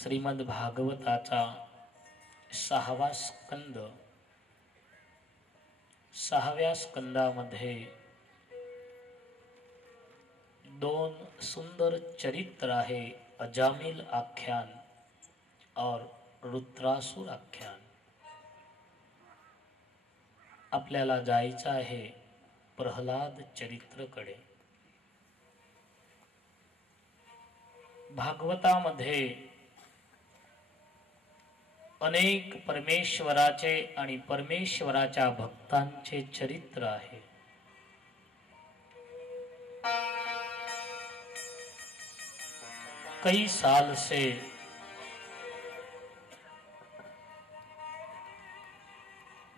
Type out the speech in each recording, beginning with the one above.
श्रीमद भागवताचा 6वा स्कंद। 6व्या स्कंदामध्ये 2 सुंदर चरित्र आहे, अजामिल आख्यान और रुद्रासुर आख्यान। आपल्याला जायचं आहे प्रहलाद चरित्रकडे। भागवतामध्ये अनेक परमेश्वराचे आणि परमेश्वराच्या भक्तांचे चरित्र आहे। कई साल से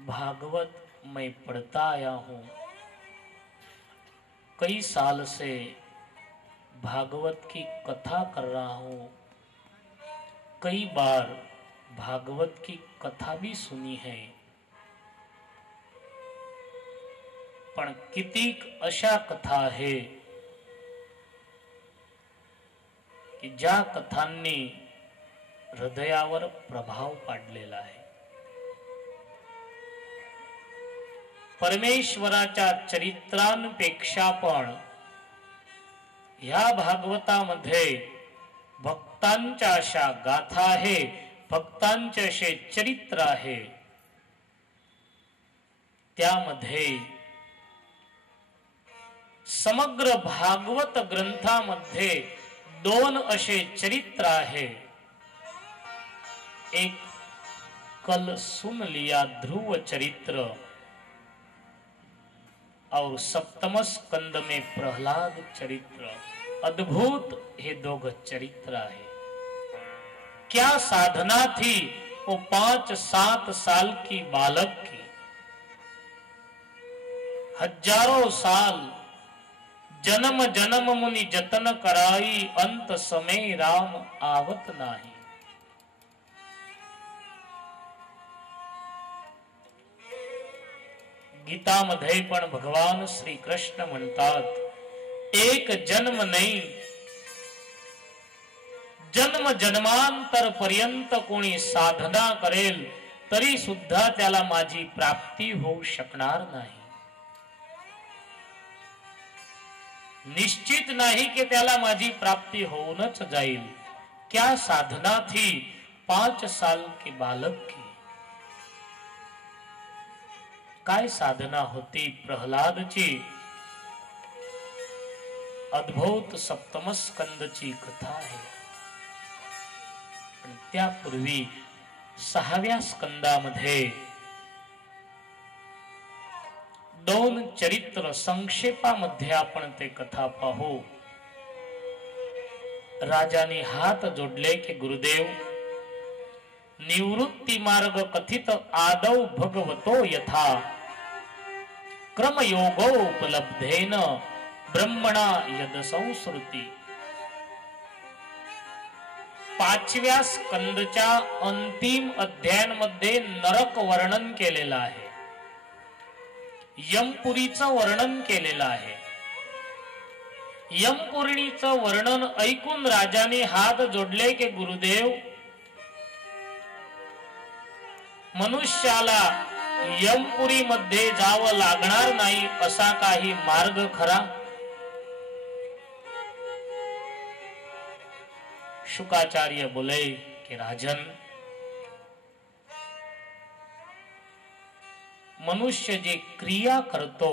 भागवत मैं पढ़ता आया हूँ। कई साल से भागवत की कथा कर रहा हूँ। कई बार भागवत की कथा भी सुनी है, पण कितीक अशा कथा आहे की ज्या कथांनी हृदयावर प्रभाव पाडलेला आहे। परमेश्वराच्या चरित्रांपेक्षा पण ह्या भागवतामध्ये भक्तांच्या अशा गाथा आहे, भक्तांचे असे चरित्र आहे। त्यामध्ये समग्र भागवत ग्रंथामध्ये 2 असे चरित्र आहे। एक कल सुन लिया ध्रुव चरित्र और 7म स्कंद में प्रहलाद चरित्र। अद्भुत हे 2 चरित्र आहे। क्या साधना थी वो 5-7 साल की बालक की। हजारों साल जन्म जन्म मुनि जतन कराई, अंत समय राम आवत नाही। गीतामध्ये पण भगवान श्री कृष्ण म्हणतात, एक जन्म नाही, जन्म जन्मांतर पर्यंत कोणी साधना करेल तरी सुद्धा त्याला माझी प्राप्ती होऊ शकणार नाही। निश्चित नाही कि त्याला माझी प्राप्ति होऊनच जाईल। क्या साधना थी 5 साल के बालक की। काय साधना होती प्रहलादची। अद्भुत 7म स्कंदची कथा आहे। पण त्यापूर्वी 6व्या स्कंदामध्ये 2 चरित्र संक्षेपामध्ये आपण ते कथा पाहू। राजाने हात जोडले की गुरुदेव, निवृत्ती मार्ग कथित आदौ भगवतो यथा क्रमयोगो उपलब्धेन ब्रह्मणा यद संस्कृती। 5व्या स्कंदच्या अंतिम अध्यायांमध्ये नरक वर्णन केलेलं आहे, यमपुरीचं वर्णन केलेलं आहे। यमपुरीचं वर्णन ऐकून राजाने हात जोडले की गुरुदेव, मनुष्याला यमपुरी मध्ये जावं लागणार नाही असा काही मार्ग खरा। शुकाचार्य बोले कि राजन, मनुष्य जे क्रिया करतो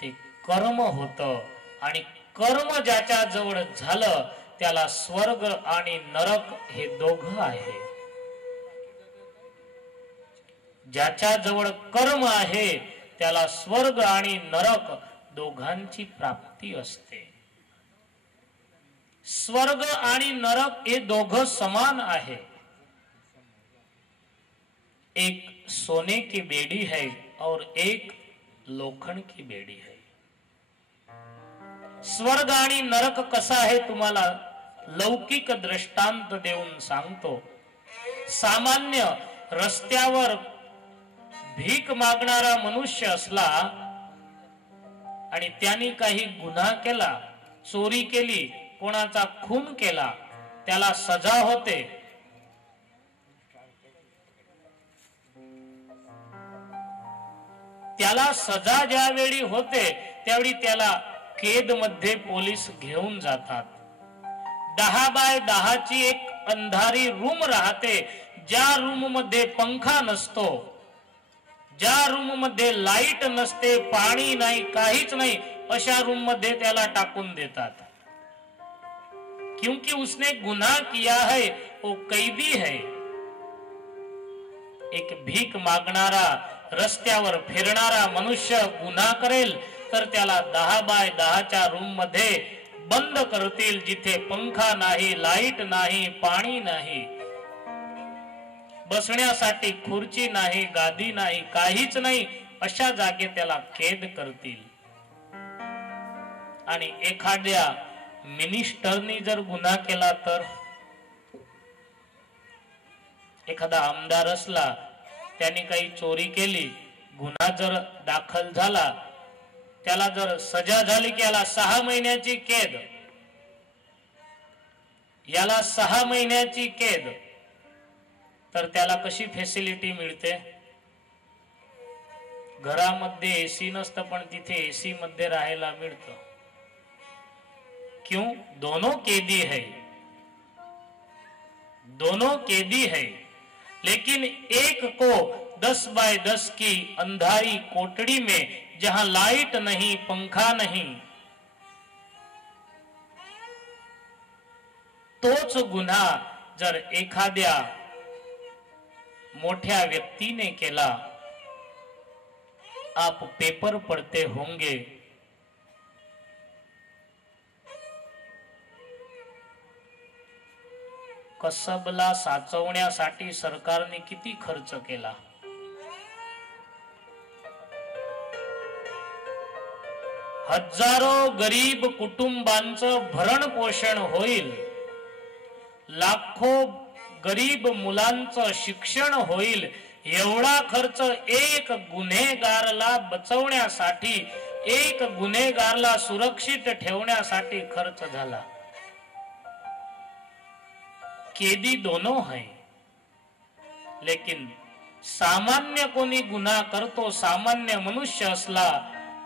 ते कर्म होतं, आणि कर्म ज्याच्या जवळ झालं त्याला स्वर्ग आणि नरक हे दोघं आहे। ज्याच्या जवळ कर्म आहे त्याला स्वर्ग आणि नरक दोघांची प्राप्ती असते। स्वर्ग आणि नरक हे दोघं समान आहे। एक सोने की बेड़ी है और एक लोखंड की बेड़ी है। स्वर्ग आणि नरक कसा आहे तुम्हाला लौकिक दृष्टांत देऊन सांगतो। सामान्य रस्त्यावर भीक मागणारा मनुष्य असला आणि त्याने काही गुन्हा केला, चोरी केली, कोणाचा खून केला त्याला सजा होते, त्याला सजा ज्यावेळी होते त्यावेळी त्याला कैद मध्ये पोलीस घेऊन जातात. 10 बाय 10 ची एक अंधारी रूम राहते, ज्या रूम मध्ये पंखा नसतो, ज्या रूम मध्ये लाईट नसते, पाणी नाही, काहीच नाही, अशा रूम मध्ये त्याला टाकून देतात. क्योंकि उसने गुनाह किया है, वो कैदी है. एक भीक मागणारा रस्त्यावर फिरणारा मनुष्य गुन्हा करेल तर त्याला 10 बाय 10 च्या रूम मध्ये बंद करतील, जिथे पंखा नाही, लाईट नाही, पाणी नाही, बसण्यासाठी खुर्ची नाही, गादी नाही, काहीच नाही, अशा जागे त्याला कैद करतील. आणि एखाद्या मिनिस्टरनी जर गुन्हा केला तर, एखादा आमदार असला, त्यांनी काही चोरी केली, गुन्हा जर दाखल झाला, त्याला जर सजा झाली की याला 6 महिन्याची कैद, याला 6 महिन्याची कैद, तर त्याला कशी फॅसिलिटी मिळते? घरामध्ये एसी नसतं पण तिथे एसी मध्ये राहायला मिळतं. क्यों? दोनों कैदी है, दोनों कैदी है, लेकिन एक को 10 बाय 10 की अंधारी कोठड़ी में, जहां लाइट नहीं, पंखा नहीं, तोच गुन्हा जर एखाद्या मोठ्या व्यक्तीने केला, आप पेपर पढ़ते होंगे, कसबला साचवण्यासाठी सरकारने किती खर्च केला. हजारो गरीब कुटुंबांचं भरण पोषण होईल, लाखो गरीब मुलांचं शिक्षण होईल, एवढा खर्च एक गुन्हेगारला बचवण्यासाठी, एक गुन्हेगारला सुरक्षित ठेवण्यासाठी खर्च झाला. कैदी दोनों है, लेकिन सामान्य कोणी गुन्हा करतो, सामान्य मनुष्य असला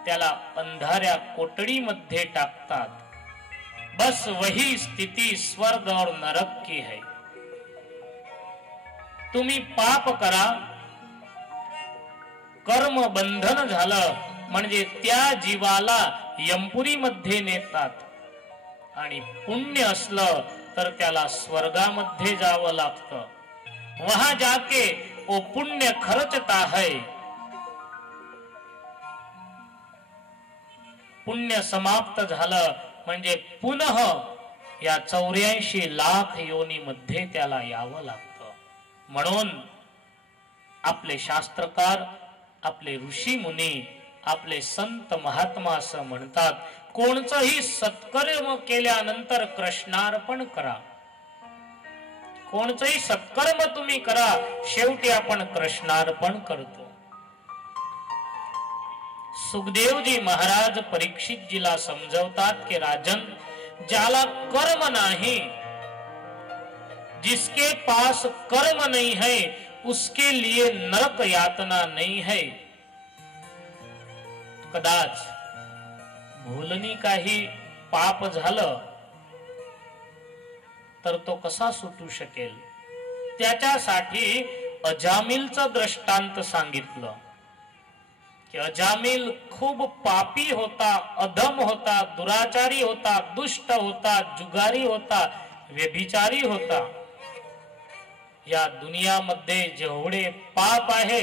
त्याला अंधाऱ्या कोठडीमध्ये टाकतात. बस वही स्थिति स्वर्ग और नरक की है. तुम्ही पाप करा, कर्म बंधन झालं म्हणजे त्या जीवाला यमपुरी मध्ये नेतात, आणि पुण्य असलं तर त्याला स्वर्गामध्ये जावं लागतं. वहां जाके वो पुण्य खर्चता है. पुण्य समाप्त झालं म्हणजे पुनः या 84 लाख योनीमध्ये त्याला यावं लागतं. म्हणून आपले शास्त्रकार, आपले ऋषी मुनी, आपले संत महात्मा असं म्हणतात, कोणचंही सत्कर्म केल्यानंतर कृष्णार्पण करा. कोणचंही सत्कर्म तुम्ही करा, शेवटी आपण कृष्णार्पण करतो. सुखदेवजी महाराज परीक्षितजीला समजवतात की राजन, ज्याला कर्म नाही, जिसके पास कर्म नहीं है, उसके लिए नरक यातना नहीं है. कदाच भूलनी काही पाप झालं तर तो कसा सुटू शकेल? त्याच्यासाठी अजामिलचं दृष्टांत सांगितलं की अजामिल खूप पापी होता, अधम होता, दुराचारी होता, दुष्ट होता, जुगारी होता, व्यभिचारी होता. या दुनियामध्ये जेवढे पाप आहे,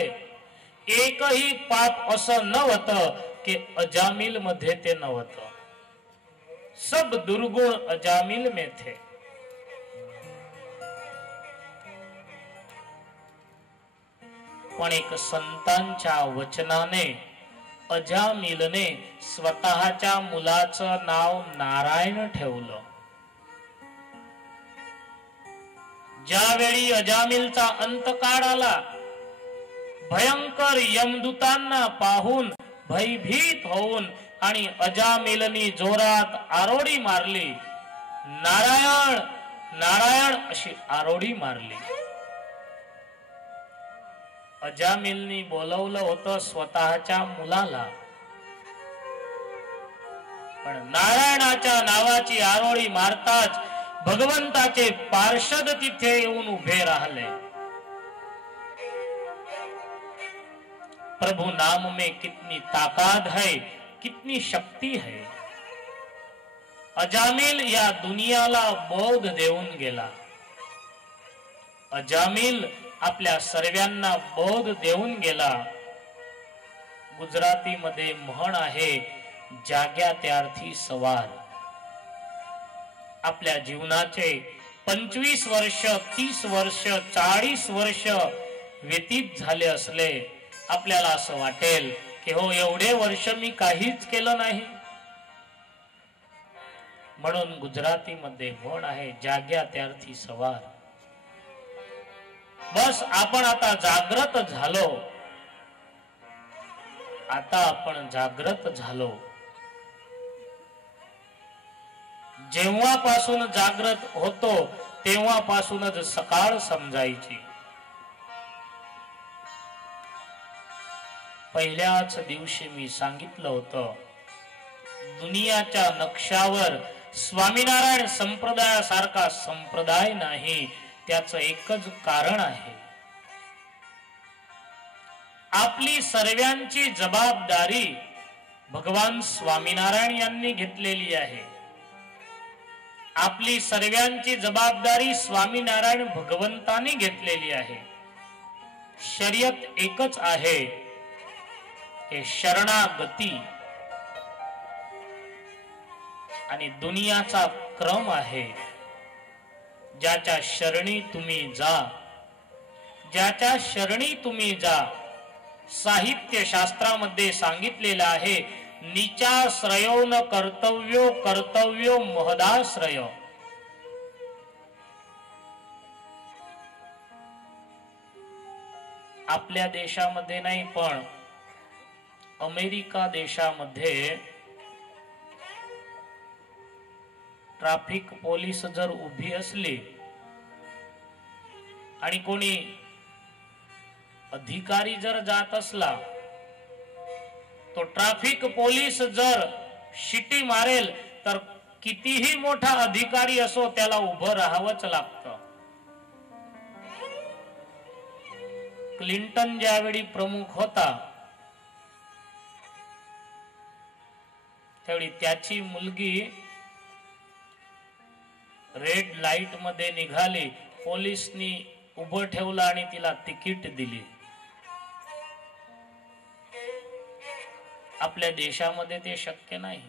एकही पाप असं नव्हतं कि अजामिल मध्ये ते नव्हतं. सब दुर्गुण अजामिल में थे. पण एक संतांच्या वचनाने अजामिलने स्वतःच्या मुलाचं नाव नारायण ठेवलं. ज्यावेळी अजामिलचा अंतकाळ आला, भयंकर यमदूतांना पाहून भयभीत होऊन आणि अजामिलनी जोरात आरोळी मारली नारायण नारायण अशी आरोडी मारली. अजामिलनी बोलवलं होतं स्वतःच्या मुलाला, पण नारायणाच्या नावाची आरोळी मारताच भगवंताचे पार्षद तिथे येऊन उभे राहिले. प्रभु नाम में कितनी ताकत है, कितनी शक्ती है. अजामिल या दुनियाला बोध देऊन गेला. अजामिल आपल्या सर्वांना बोध देऊन गेला. गुजराती मध्ये म्हण आहे, जाग्या त्यार्थी सवार. आपल्या जीवनाचे 25 वर्ष, 30 वर्ष, 40 वर्ष व्यतीत झाले असले, आपल्याला असं वाटेल की हो, एवढे वर्ष मी काहीच केलं नाही. म्हणून गुजराती मध्ये म्हण आहे, जाग्या त्यार्थी सवार. बस आपण आता जागृत झालो. आता आपण जागृत झालो. जेव्हापासून जागृत होतो तेव्हापासूनच सकाळ समजायची. पहिल्याच दिवशी मी सांगितलं होतं, दुनियाच्या नक्षावर स्वामीनारायण संप्रदायासारखा संप्रदाय नाही. त्याचं एकच कारण आहे, आपली सर्वांची जबाबदारी भगवान स्वामीनारायण यांनी घेतलेली आहे. आपली सर्वांची जबाबदारी स्वामीनारायण भगवंतांनी घेतलेली आहे. शर्यत एकच आहे, हे शरणागती. आणि दुनियाचा क्रम आहे, ज्याच्या शरणी तुम्ही जा, ज्याच्या शरणी तुम्ही जा. साहित्य शास्त्रामध्ये सांगितलेलं आहे, नीचाश्रयो न कर्तव्यो, कर्तव्यो महदाश्रय. आपल्या देशामध्ये नाही, पण अमेरिका देशामध्ये ट्रॅफिक पोलीस जर उभी असली आणि कोणी अधिकारी जर जात असला, तो ट्रॅफिक पोलीस जर शिटी मारेल तर कितीही मोठा अधिकारी असो त्याला उभं राहावंच लागतं. क्लिंटन ज्यावेळी प्रमुख होता त्यावेळी त्याची मुलगी रेड लाईट मध्ये निघाली, पोलिसनी उभं ठेवलं आणि तिला तिकीट दिली. आपल्या देशामध्ये ते शक्य नाही.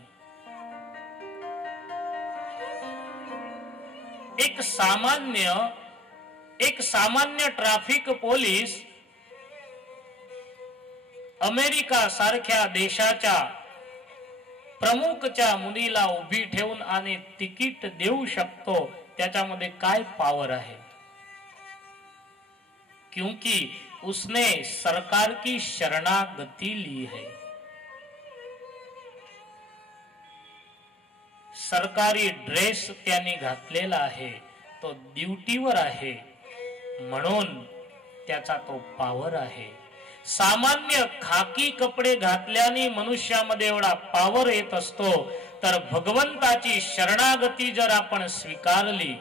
एक सामान्य ट्रॅफिक पोलीस अमेरिका सारख्या देशाच्या प्रमुखच्या मुलीला उभी ठेवून आणि तिकीट देऊ शकतो. त्याच्यामध्ये काय पावर आहे? क्योंकि उसने सरकार की शरणागति ली है. सरकारी ड्रेस त्यांनी घातलेला आहे, तो ड्युटीवर आहे, म्हणून त्याचा तो पावर आहे. सामान्य खाकी कपडे घातल्याने मनुष्यामध्ये एवढा पावर येत असतो, तर भगवंताची शरणागती जर आपण स्वीकारली,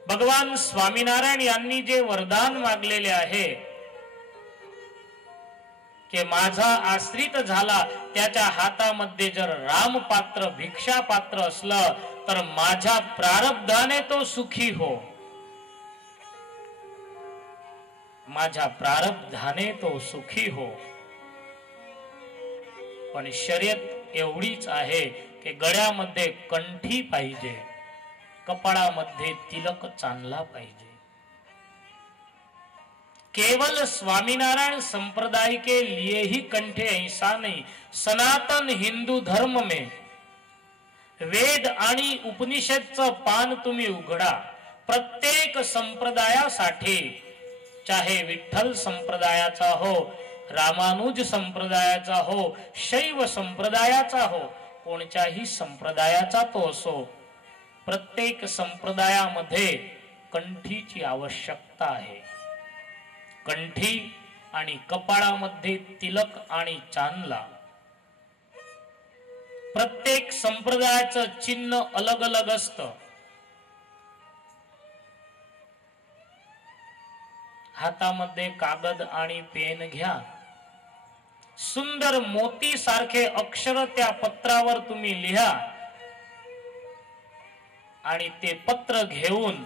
भगवान स्वामीनारायण यांनी जे वरदान मागलेले आहे की माझा आश्रित झाला, त्याच्या हातामध्ये जर रामपात्र भिक्षा पात्र असलं तर माझ्या प्रारब्धाने तो सुखी हो, माझ्या प्रारब्धाने तो सुखी हो. पण शर्यत एवढीच आहे की गळ्यामध्ये कंठी पाहिजे, कपाळामध्ये तिलक चांदला पाहिजे. केवल स्वामीनारायण संप्रदाय के लिए ही कंठे ऐसा नहीं. सनातन हिंदू धर्म में वेद आणि उपनिषदचं पान तुम्ही उघडा. प्रत्येक संप्रदायासाठी, चाहे विठ्ठल संप्रदायाचा हो, रामानुज संप्रदायाचा हो, शैव संप्रदायाचा हो, कोणत्याही संप्रदायाचा तो असो, प्रत्येक संप्रदायामध्ये कंठीची आवश्यकता आहे. कंठी आणि कपाळामध्ये तिलक आणि चांदला. प्रत्येक संप्रदायाचं चिन्ह अलग अलग असतं. हातामध्ये कागद आणि पेन घ्या. सुंदर मोती सारखे अक्षर त्या पत्रावर तुम्ही लिहा आणि ते पत्र घेऊन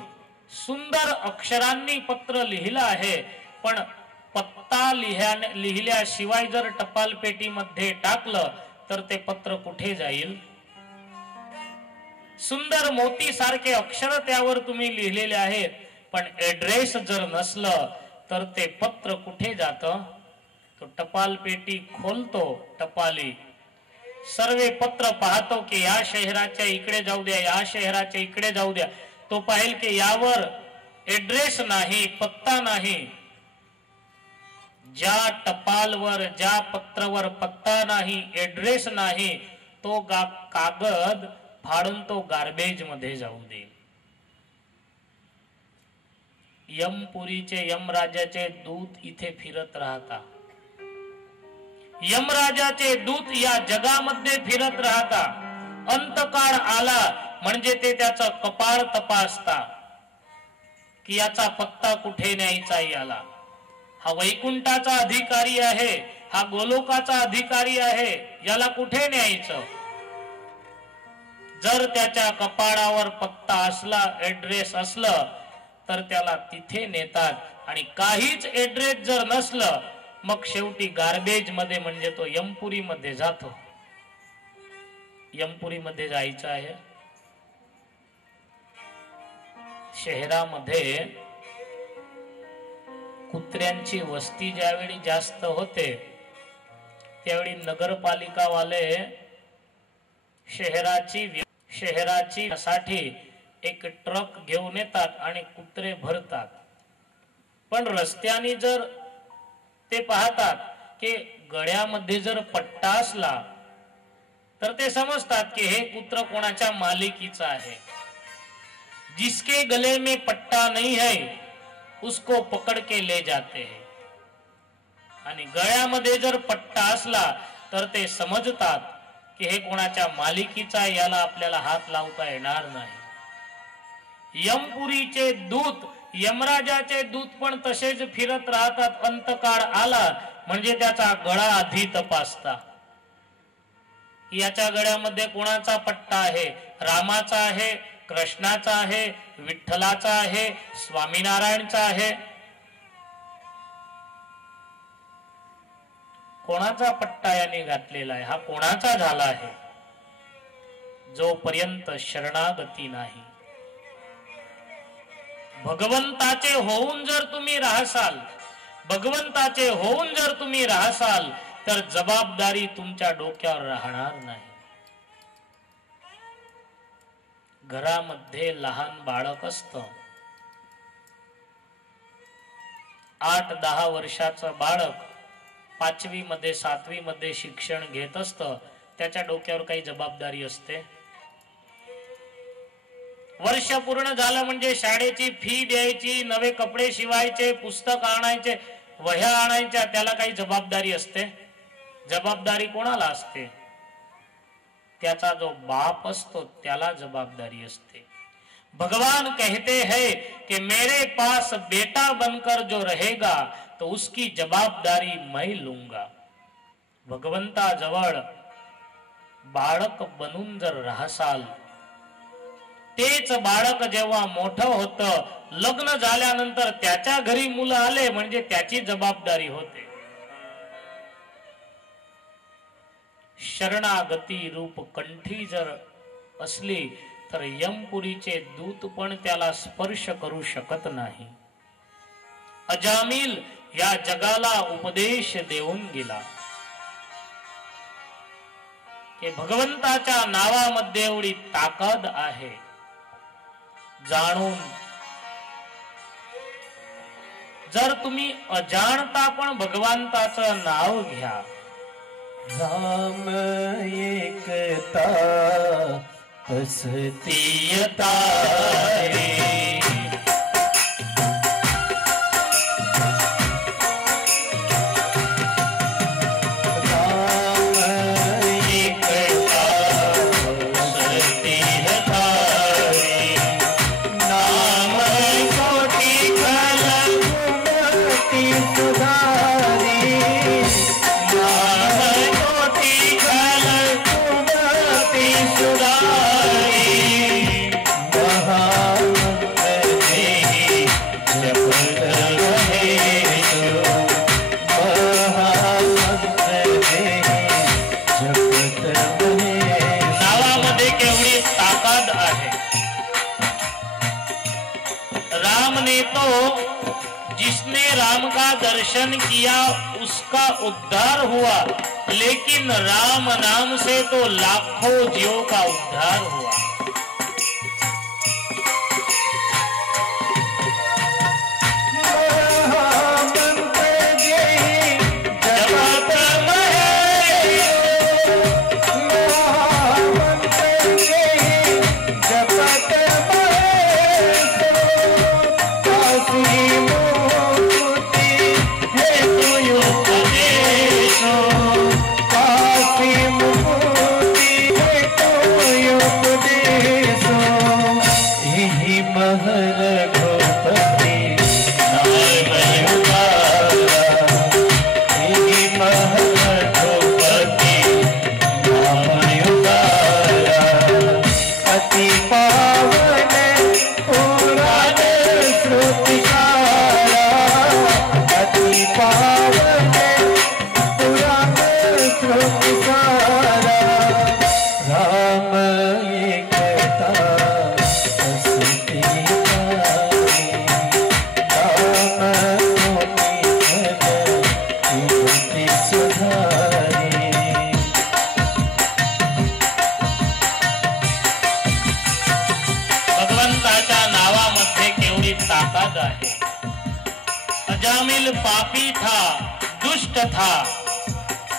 सुंदर अक्षरांनी पत्र लिहिलं आहे, पण पत्ता लिहिल्याशिवाय जर टपाल पेटीमध्ये टाकलं तर ते पत्र कुठे जाईल? सुंदर मोती सारखे अक्षर त्यावर तुम्ही लिहिलेले आहेत, पण ऍड्रेस जर नसलं तर ते पत्र कुठे जातं? तो टपाल पेटी खोलतो टपाली, सर्वे पत्र पाहतो की या शहराच्या इकडे जाऊ द्या, या शहराच्या इकडे जाऊ द्या. तो पाहिल की यावर ऍड्रेस नाही, पत्ता नाही. ज्या टपालवर, ज्या पत्रावर पत्ता नाही, ऍड्रेस नाही, तो कागद फाडून तो गार्बेज मध्ये जाऊ दे. यमपुरीचे यमराजाचे दूत इथे फिरत राहता. यमराजाचे दूत या जगामध्ये फिरत राहता. अंतकाळ आला म्हणजे ते त्याचं कपाळ तपासता की याचा पत्ता कुठे न्यायचा याला. हा वैकुंठाचा अधिकारी आहे, हा गोलोकाचा अधिकारी आहे, याला कुठे न्यायचं? जर त्याच्या कपाळावर पत्ता असला, ऍड्रेस असलं तर त्याला तिथे नेतात. आणि काहीच ऍड्रेस जर नसलं मग शेवटी गार्बेज मध्ये म्हणजे तो यमपुरी मध्ये जातो. यमपुरी मध्ये जायचं आहे. शहरामध्ये कुत्र्यांची वस्ती ज्यावेळी जास्त होते त्यावेळी नगरपालिका वाले शहराची साठी एक ट्रक घेऊन येतात आणि कुत्रे भरतात. पण रस्त्याने जर ते पाहतात की गळ्यामध्ये जर पट्टा असला तर ते समजतात की हे कुत्र कोणाच्या मालिकीचं आहे. जिसके गले में पट्टा नहीं है उसको पकड़ के ले जाते हैं. आणि गळ्यामध्ये जर पट्टा असला तर ते समजतात की हे कोणाच्या मालिकीचा, याला आपल्याला हात लावता येणार नाही. यमपुरीचे दूत, यमराजाचे दूत पण तसेच फिरत राहतात. अंतकाळ आला म्हणजे त्याचा गळा आधी तपासता. याच्या गळ्यामध्ये कोणाचा पट्टा आहे? रामाचा आहे, कृष्णाचा आहे, विठ्ठलाचा आहे, स्वामीनारायणचा आहे. कोणाचा पट्टा याने घातलेला आहे? हा कोणाचा झाला आहे? जोपर्यंत शरणागती नाही, भगवंताचे होऊन जर तुम्ही राहसाल, भगवंताचे होऊन जर तुम्ही राहसाल तर जबाबदारी तुमच्या डोक्यावर राहणार नाही. घरामध्ये लहान बाळक असतं, 8-10 वर्षाचं बाळक 5वी मध्ये 7वी मध्ये शिक्षण घेत असतं. त्याच्या डोक्यावर काही जबाबदारी असते? वर्ष पूर्ण झालं म्हणजे शाळेची फी द्यायची, नवे कपडे शिवायचे, पुस्तक आणायचे, वह्या आणायच्या, त्याला काही जबाबदारी असते? जबाबदारी कोणाला असते? त्याचा जो बाप असतो त्याला जबाबदारी असते. भगवान कहते हैं कि मेरे पास बेटा बनकर जो रहेगा तो उसकी जबाबदारी मैं लूंगा. भगवंताजवळ बाळक बनून जर राहसाल, तेच बाळक जेव्हा मोठं होतं, लग्न झाल्यानंतर त्याच्या घरी मुलं आले म्हणजे त्याची जबाबदारी होते. शरणागती रूप कंठी जर असली तर यमपुरीचे दूत पण त्याला स्पर्श करू शकत नाही. अजामिल या जगाला उपदेश देऊन गेला की भगवंताच्या नावामध्ये एवढी ताकद आहे. जाणून जर तुम्ही अजाणता पण भगवंताचं नाव घ्या. राम एकता हसती तारे। जिसने राम का दर्शन किया उसका उद्धार हुआ, लेकिन राम नाम से तो लाखों जीवों का उद्धार हुआ। अजामिल पापी था, दुष्ट था,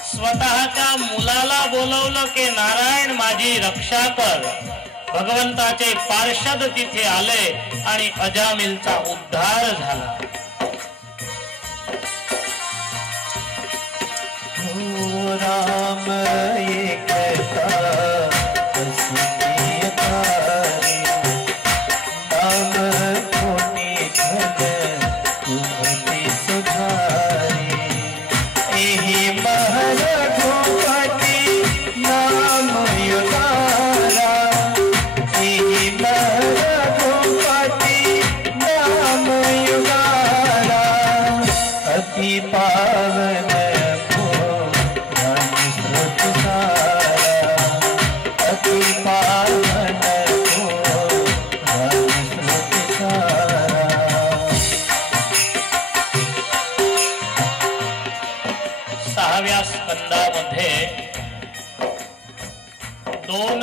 स्वतःच्या मुलाला बोलवलं की नारायण माझी रक्षा कर। भगवंताचे पार्षद तिथे आले आणि अजामिलचा उद्धार झाला। राम एकता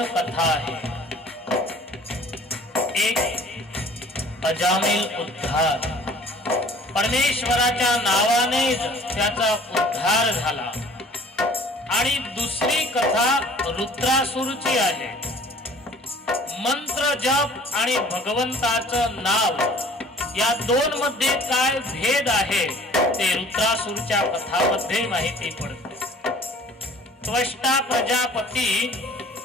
कथा आहे। एक अजामिल उद्धार, परमेश्वराच्या नावाने त्याचा उद्धार झाला। आणि दुसरी कथा रुद्रासुरची आहे। मंत्र जप आणि भगवंताचं नाव या दोन मध्ये काय भेद आहे ते रुद्रासुरच्या कथामध्ये माहिती पडते। त्वष्टा प्रजापती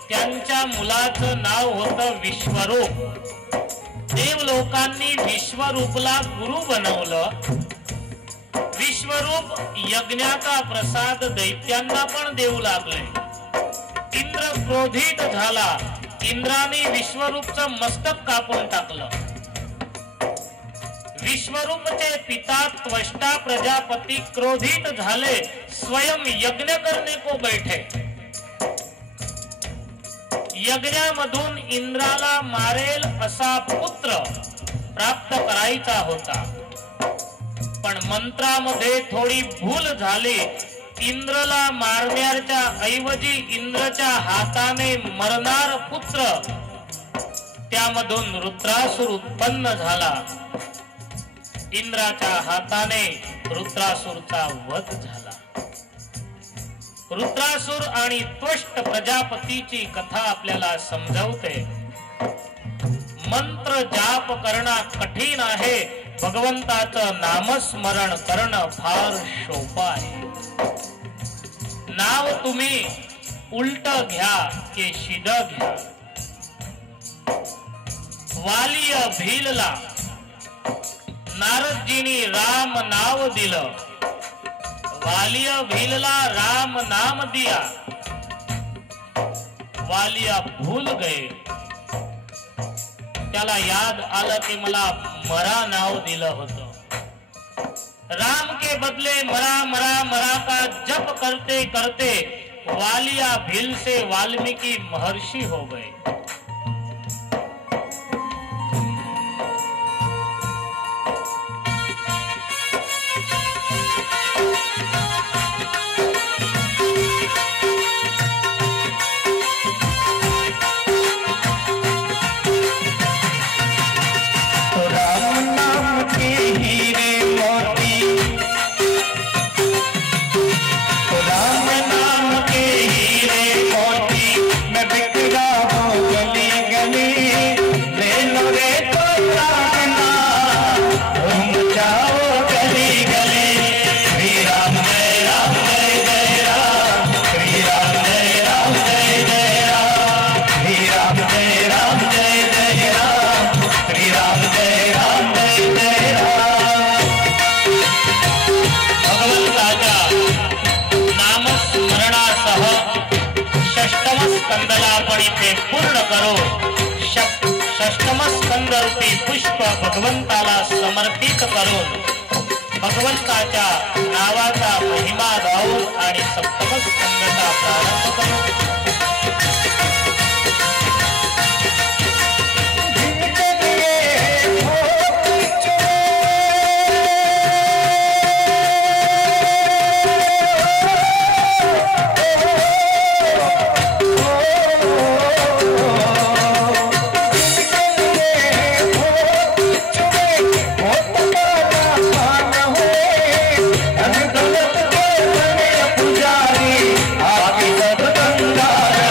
त्यांच्या मुलाचं नाव होतं विश्वरूप। देवलोकांनी विश्वरूपला गुरु बनवलं। विश्वरूप यज्ञाचा प्रसाद दैत्यांना पण देऊ लागले। इंद्र क्रोधित झाला। इंद्राने विश्वरूपचं मस्तक कापून टाकलं। विश्वरूपचे पिता त्वष्टा प्रजापती क्रोधित झाले, स्वयं यज्ञ करने को बैठे। यज्ञामधून इंद्राला मारेल असा पुत्र प्राप्त करायचा होता, पण मंत्रामध्ये थोडी भूल झाली। इंद्रला मारण्याच्या ऐवजी इंद्रच्या हाताने मरणार पुत्र, त्यामधून रुद्रासुर उत्पन्न झाला। इंद्राच्या हाताने रुद्रासुरचा वध झाला। रुद्रासुर आणि त्वष्ट प्रजापतीची कथा आपल्याला समजवते. मंत्र जाप करणं कठीण आहे, भगवंताचं नामस्मरण करणं फार सोपं आहे. नाव तुम्ही उलट घ्या की शिद घ्या. वालिय भीलला नारदजींनी राम नाव दिलं. वालिय भीलला राम नाम दिया, वालिया भूल गए. त्याला याद आलं की मला मरा नाव दिलं होतं. राम के बदले मरा मरा मरा का जप करते करते वालिया भील से वाल्मीकि महर्षि हो गए. पूर्ण करो. षष्टम स्कंद रूपी पुष्प भगवंताला समर्पित करून भगवंताच्या नावाचा महिमा गाऊन आणि सप्तम स्कंदाचा प्रारंभ करू. पुजारी आपकी सब गंगा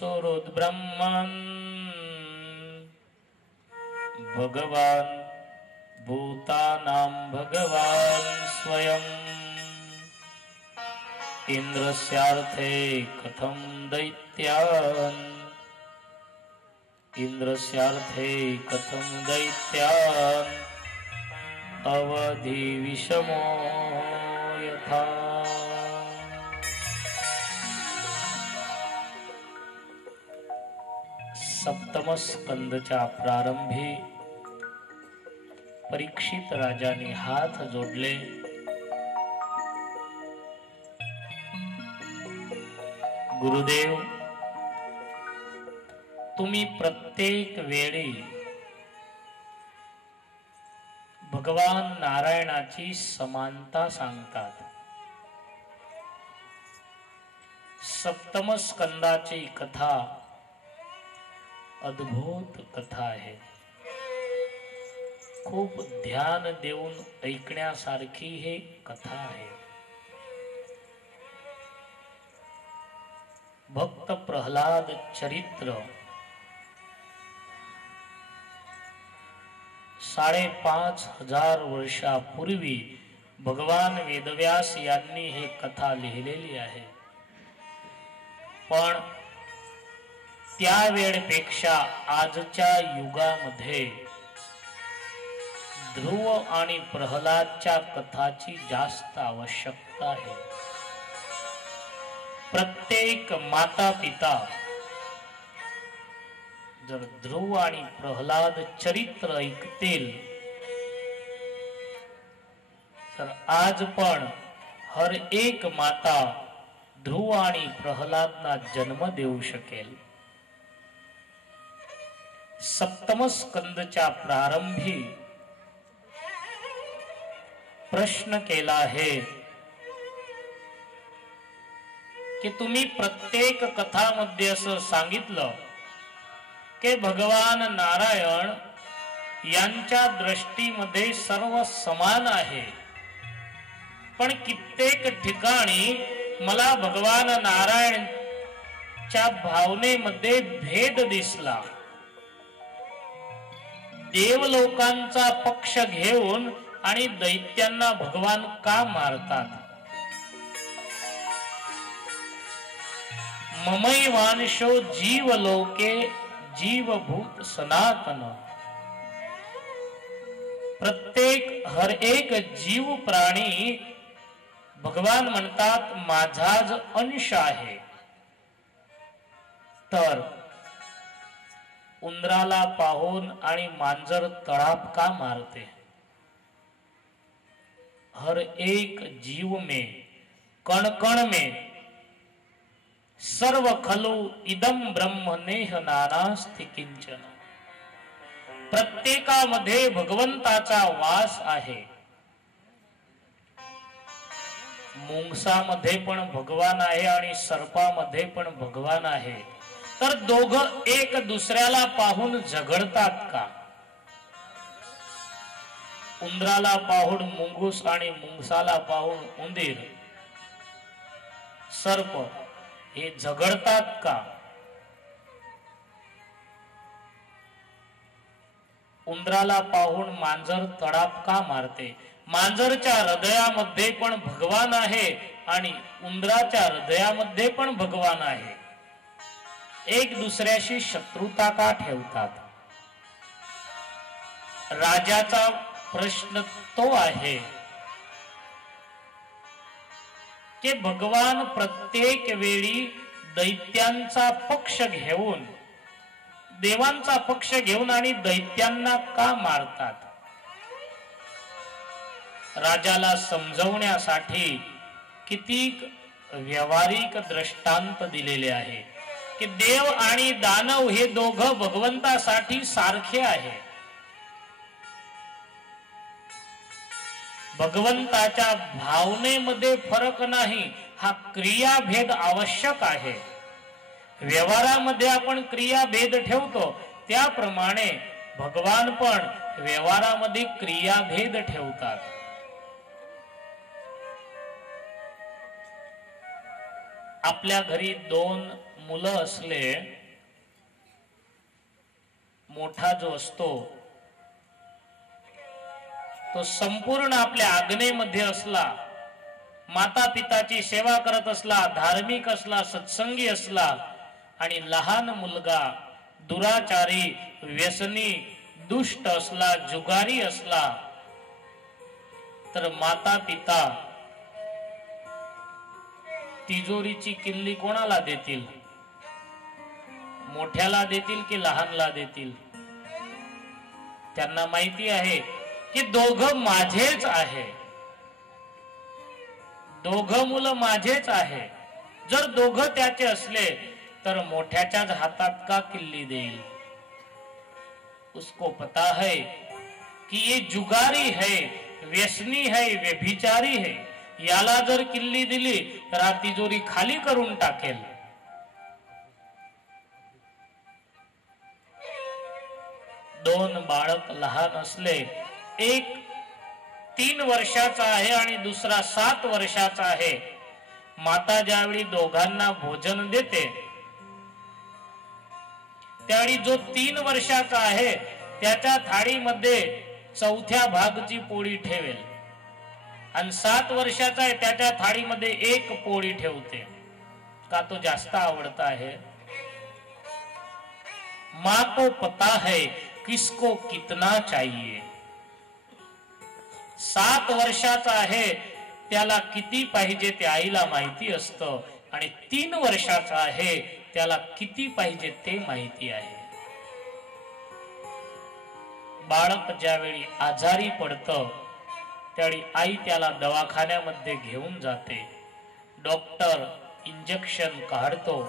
सुहृद्ब्रह्मन् भगवान् भूतानां भगवान् स्वयं इंद्रस्यार्थे कथं दैत्यान् इंद्रस्यार्थे कथं दैत्यान् अवधि विषमो यथा। सप्तम स्कंदच्या प्रारंभी परीक्षित राजाने हात जोडले. गुरुदेव, तुम्ही प्रत्येक वेळी भगवान नारायणाची समानता सांगतात. सप्तम स्कंदाची कथा अद्भुत कथा आहे. खूप ध्यान देऊन ऐकण्यासारखी ही कथा आहे. भक्त प्रल्हाद चरित्र 5,500 वर्षापूर्वी भगवान वेदव्यास यांनी ही कथा लिहिलेली आहे. पण त्या वेळेपेक्षा आजच्या युगामध्ये ध्रुव आणि प्रल्हादच्या कथाची जास्त आवश्यकता आहे. प्रत्येक माता पिता जर ध्रुव आणि प्रल्हाद चरित्र ऐकतील तर आज पण हर एक माता ध्रुव आणि प्रल्हादना जन्म देऊ शकेल. सप्तम स्कंदच्या प्रारंभी प्रश्न केला आहे की तुम्ही प्रत्येक कथामध्ये असं सांगितलं की भगवान नारायण यांच्या दृष्टीमध्ये सर्व समान आहे, पण कित्येक ठिकाणी मला भगवान नारायणच्या भावनेमध्ये भेद दिसला. देवलोकांचा पक्ष घेऊन आणि दैत्यांना भगवान का मारतात? ममैवांशो जीवलोके जीवभूत सनातन. प्रत्येक हर एक जीव प्राणी भगवान म्हणतात माझाच अंश आहे. तर उंदराला पाहून आणि मांजर तळाप का मारते? हर एक जीव में कण कण में सर्व खलु इदम ब्रह्म नेह नानास्ति किंचन. प्रत्येकामध्ये भगवंताचा वास आहे. मुंगसामध्ये पण भगवान आहे आणि सर्पामध्ये पण भगवान आहे. तर दोघं एक दुसऱ्याला पाहून झगडतात का? उंदराला पाहून मुंगूस आणि मुंगसाला पाहून उंदीर सर्प हे झगडतात का? उंदराला पाहून मांजर तडाप का मारते? मांजरच्या हृदयामध्ये पण भगवान आहे आणि उंदराच्या हृदयामध्ये पण भगवान आहे. एक दुसऱ्याशी शत्रुता का ठेवतात? राजाचा प्रश्न तो आहे की भगवान प्रत्येक वेळी दैत्यांचा पक्ष घेऊन, देवांचा पक्ष घेऊन आणि दैत्यांना का मारतात? राजाला समजवण्यासाठी कितीक व्यावहारिक दृष्टांत दिलेले आहे की देव आणि दानव हे दोघं भगवंतासाठी सारखे आहे. भगवंताच्या भावनेमध्ये फरक नाही, हा क्रियाभेद आवश्यक आहे. व्यवहारामध्ये आपण क्रियाभेद ठेवतो त्याप्रमाणे भगवान पण व्यवहारामध्ये क्रियाभेद ठेवतात. आपल्या घरी 2 मुलं असले, मोठा जो असतो तो संपूर्ण आपल्या आज्ञेमध्ये असला, माता पिताची सेवा करत असला, धार्मिक असला, सत्संगी असला, आणि लहान मुलगा दुराचारी, व्यसनी, दुष्ट असला, जुगारी असला, तर माता पिता तिजोरीची किल्ली कोणाला देतील? मोठ्याला देतील की लहानला देतील? त्यांना माहिती आहे की दोघं माझेच आहे, दोघं मुलं माझेच आहे. जर दोघं त्याचे असले तर मोठ्याच्याच हातात का किल्ली देईल? उसको पता है कि ये जुगारी है, व्यसनी है, व्यभिचारी है. याला जर किल्ली दिली तर हा तिजोरी खाली करून टाकेल. दोन बाळक लहान असले, एक 3 वर्षाचा आहे आणि दुसरा 7 वर्षाचा आहे. माता ज्यावेळी दोघांना भोजन देते त्यावेळी जो 3 वर्षाचा आहे त्याच्या थाळीमध्ये 4थ्या भागची पोळी ठेवेल आणि 7 वर्षाचा आहे त्याच्या थाळीमध्ये 1 पोळी ठेवते. का तो जास्त आवडता है? माँ को पता है किसको कितना चाहिए. 7 वर्षाचा आहे त्याला किती पाहिजे ते आईला माहिती असतं, आणि 3 वर्षाचा आहे त्याला किती पाहिजे ते माहिती आहे. बाळक ज्यावेळी आजारी पडतं त्यावेळी आई त्याला दवाखान्यामध्ये घेऊन जाते. डॉक्टर इंजेक्शन काढतो.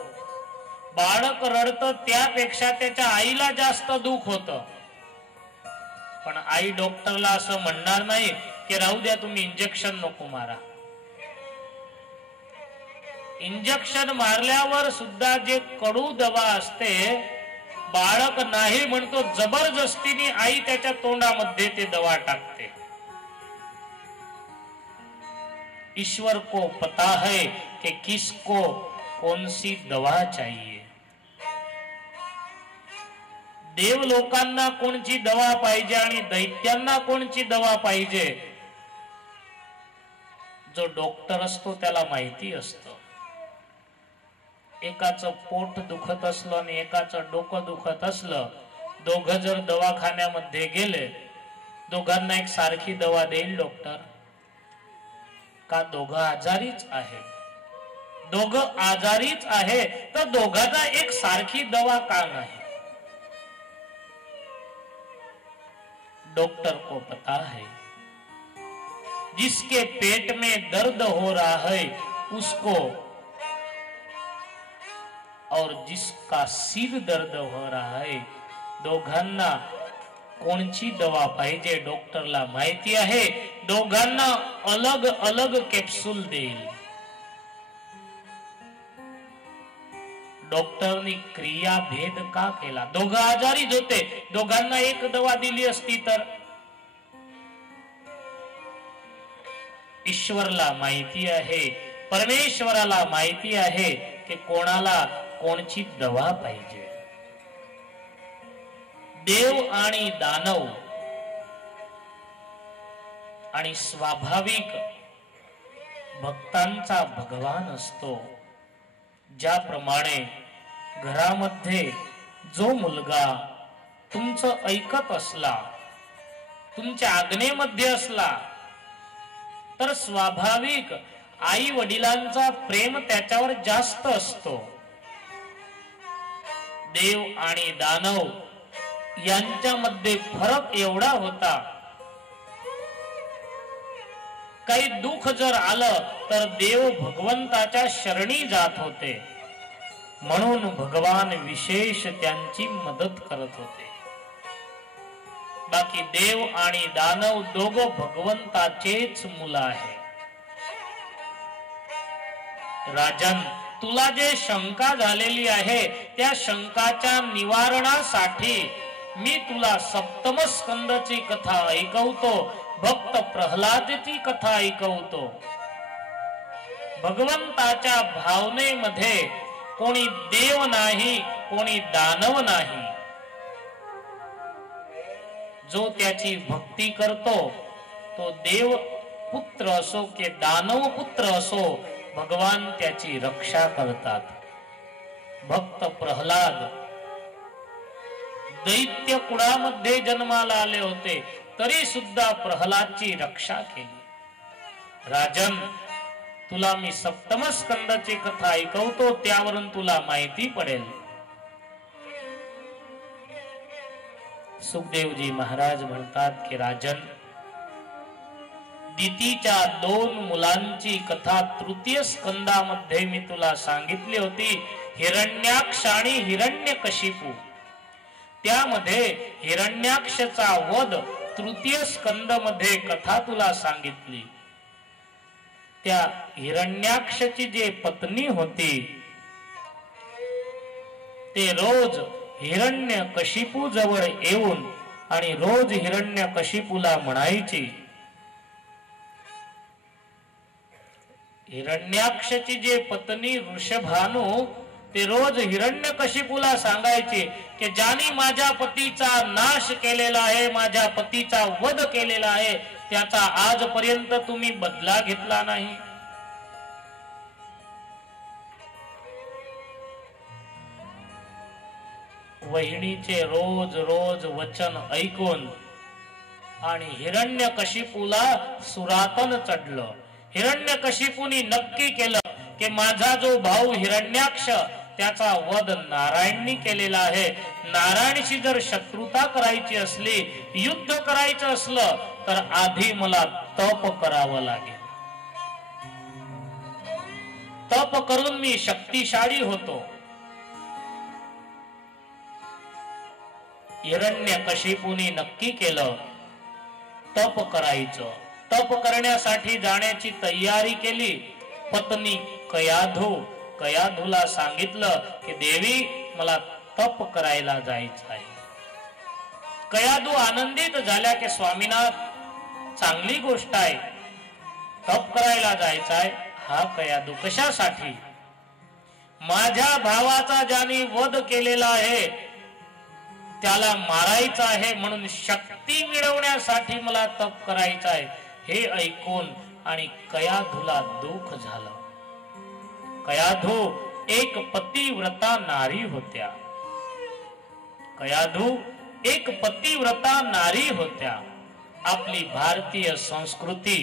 बाळक रडतं, त्यापेक्षा त्याच्या आईला जास्त दुःख होतं. पण आई डॉक्टरला असं म्हणणार नाही की राहू द्या, तुम्ही इंजेक्शन नको मारा. इंजेक्शन मारल्यावर सुद्धा जे कडू दवा असते, बाळक नाही म्हणतो, जबरदस्तीने आई त्याच्या तोंडामध्ये ते दवा टाकते. ईश्वर को पता है कि किसको कौन सी दवा चाहिए. देव लोकांना कोणची दवा पाहिजे आणि दैत्यांना कोणची दवा पाहिजे, जो डॉक्टर असतो त्याला माहिती असतं. एकाचं पोट दुखत असलं आणि एकाचं डोकं दुखत असलं, दोघं जर दवाखान्यामध्ये गेले, दोघांना एक सारखी दवा देईल डॉक्टर? का दोघं आजारीच आहे? दोघं आजारीच आहे तर दोघांना एक सारखी दवा का नाही? डॉक्टर को पता है जिसके पेट में दर्द हो रहा है उसको, और जिसका सिर दर्द हो रहा है, दोघांना कोणची दवा पाहिजे डॉक्टरला माहिती आहे. दोघांना अलग अलग कॅप्सूल देईल. डॉक्टरनी क्रिया भेद का केला? दोघं आजारीच होते, दोघांना एक दवा दिली असती तर? ईश्वरला माहिती आहे, परमेश्वराला माहिती आहे की कोणाला कोणची दवा पाहिजे. देव आणि दानव आणि स्वाभाविक भक्तांचा भगवान असतो. ज्याप्रमाणे घरामध्ये जो मुलगा तुमचं ऐकत असला, तुमच्या आज्ञेमध्ये असला, तर स्वाभाविक आई वडिलांचा प्रेम त्याच्यावर जास्त असतो. देव आणि दानव यांच्यामध्ये फरक एवढा होता, काही दुःख जर आलं तर देव भगवंताच्या शरणी जात होते, म्हणून भगवान विशेष त्यांची मदत करत होते. बाकी देव आणि दानव दोघं भगवंताचेच मुलं आहे. राजन, तुला जे शंका झालेली आहे त्या शंकाच्या निवारणासाठी मी तुला सप्तम स्कंदची कथा ऐकवतो, भक्त प्रल्हादची कथा ऐकवतो. भगवंताच्या भावनेमध्ये कोणी देव नाही, कोणी दानव नाही. जो त्याची भक्ती करतो तो देव पुत्र असो की दानव पुत्र असो, भगवान त्याची रक्षा करतात. भक्त प्रल्हाद दैत्य कुळामध्ये जन्माला आले होते, तरी सुद्धा प्रल्हादची रक्षा केली. राजन, तुला मी सप्तम स्कंदाची कथा ऐकवतो, त्यावरून तुला माहिती पडेल. सुखदेवजी महाराज म्हणतात की राजन, दितीच्या 2 मुलांची कथा तृतीय स्कंदामध्ये मी तुला सांगितली होती, हिरण्याक्ष आणि हिरण्यकशिपू. त्यामध्ये हिरण्याक्षचा वध तृतीय स्कंद मध्ये कथा तुला सांगितली. त्या हिरण्याक्षची जी पत्नी होती ते रोज हिरण्यकशिपू जवळ येऊन आणि रोज हिरण्यकशिपूला म्हणायची, हिरण्याक्षची जे पत्नी वृषभानू ते रोज हिरण्यकशिपूला सांगायचे की ज्याने माझ्या पतीचा नाश केलेला आहे, माझ्या पतीचा वध केलेला आहे, त्याचा आजपर्यंत तुम्ही बदला घेतला नाही. वहिनीचे रोज रोज वचन ऐकून आणि हिरण्यकशिपूला सुरातन चढलं. हिरण्यकशिपूनी नक्की केलं की माझा जो भाऊ हिरण्याक्ष त्याचा वध नारायणनी केलेला आहे. नारायणशी जर शत्रुता करायची असली, युद्ध करायचं असलं, तर आधी मला तप करावं लागेल. तप करून मी शक्तिशाली होतो. हिरण्यकशिपूनी नक्की केलं तप करायचं. तप करण्यासाठी जाण्याची तयारी केली. पत्नी कयाधूला सांगितलं की देवी, मला तप करायला जायचं आहे. कयाधू आनंदित झाल्या की स्वामीनाथ, चांगली गोष्ट आहे, तप करायला जायचं आहे. हा कयाधू, कशासाठी? माझ्या भावाचा ज्याने वध केलेला आहे त्याला मारायचं आहे, म्हणून शक्ती मिळवण्यासाठी मला तप करायचं आहे. हे ऐकून आणि कयाधूला दुःख झालं. कयाधू एक पतिव्रता नारी होत्या. कयाधू एक पतिव्रता नारी होत्या. आपली भारतीय संस्कृती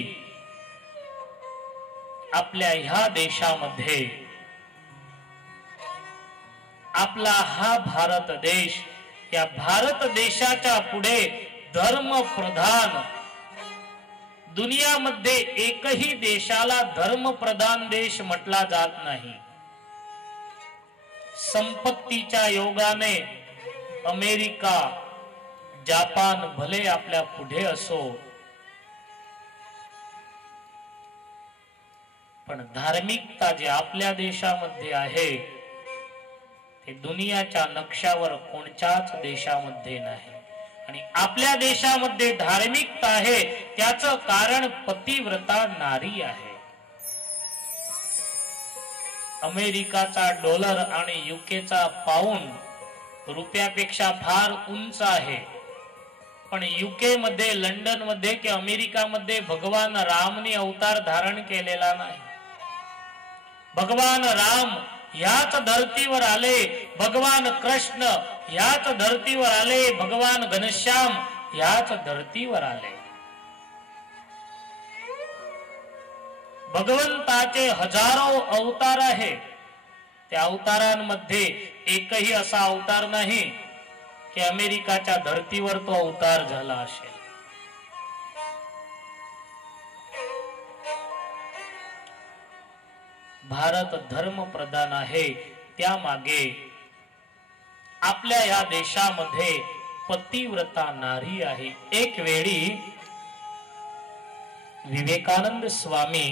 आपल्या ह्या देशामध्ये, आपला हा भारत देश, या भारत देशाच्या पुढे धर्म प्रधान, दुनियामध्ये एकही देशाला धर्म प्रधान देश म्हटला जात नाही. संपत्तीच्या योगाने अमेरिका, जपान भले आपल्या पुढे असो, पण धार्मिकता जी आपल्या देशामध्ये आहे ते दुनियाच्या नक्षावर कोणत्याच देशामध्ये नाही. आणि आपल्या देशामध्ये धार्मिकता आहे, त्याचं कारण पतिव्रता नारी आहे. अमेरिकाचा डॉलर आणि युकेचा पाऊंड रुपयापेक्षा फार उंच आहे, पण युके मध्ये, लंडन मध्ये की अमेरिकामध्ये भगवान रामने अवतार धारण केलेला नाही. भगवान राम ह्याच धर्तीवर आले, भगवान कृष्ण ह्याच धर्तीवर आले, भगवान घनश्याम ह्याच धर्तीवर आले. भगवंताचे हजारो अवतार आहे. त्या अवतारांमध्ये एकही असा अवतार नाही की अमेरिकाच्या धर्तीवर तो अवतार झाला असेल. भारत धर्म प्रधान आहे, त्या मागे आपल्या या देशामध्ये पतिव्रता नारी आहे. एक वेळी विवेकानंद स्वामी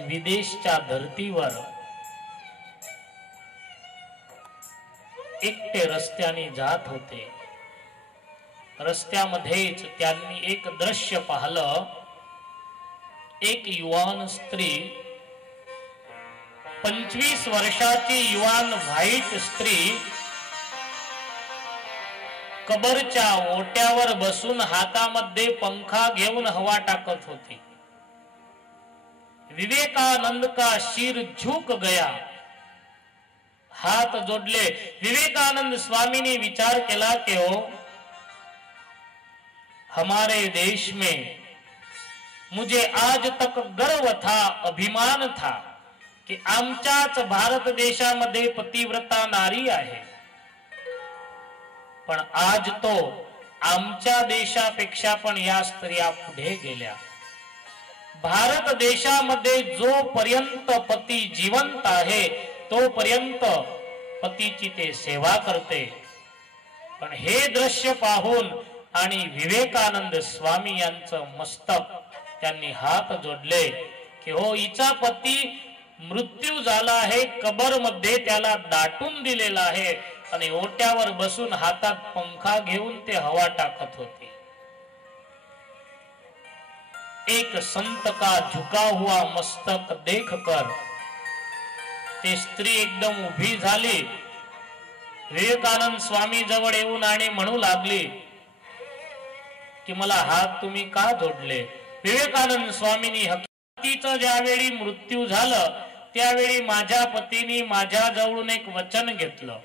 विदेशच्या धर्तीवर एकटे रस्त्याने जात होते. रस्त्यामध्येच त्यांनी एक दृश्य पाहिलं. एक युवान स्त्री 25 वर्षाची युवान व्हाईट स्त्री कबरच्या ओट्यावर बसून हातामध्ये पंखा घेऊन हवा टाकत होती। विवेकानंद का शिर झुक गया, हाथ जोड़ले। विवेकानंद स्वामी ने विचार केला कि हो, हमारे देश में मुझे आज तक गर्व था, अभिमान था की आमच्याच भारत देशामध्ये पतिव्रता नारी आहे, पण आज तो आमच्या देशापेक्षा पण या स्त्रिया पुढे गेल्या। भारत देशामध्ये जोपर्यंत पती जिवंत आहे तोपर्यंत पतीची ते सेवा करते। पण हे दृश्य पाहून आणि विवेकानंद स्वामी यांचं मस्तक त्यांनी हात जोडले की हो, हिचा पती मृत्यू झाला आहे, कबर मध्ये त्याला दाटून दिलेला आहे आणि ओट्यावर बसून हातात पंखा घेऊन ते हवा टाकत होती। एक संत का झुका हुआ मस्तक देखकर ते स्त्री एकदम उभी झाली। विवेकानंद स्वामी जवळ येऊन आणि म्हणू लागली की मला हात तुम्ही का जोडले? विवेकानंद स्वामींनी हकीचं ज्यावेळी मृत्यू झालं त्यावेळी माझ्या पतीने माझ्या जवळून एक वचन घेतलं।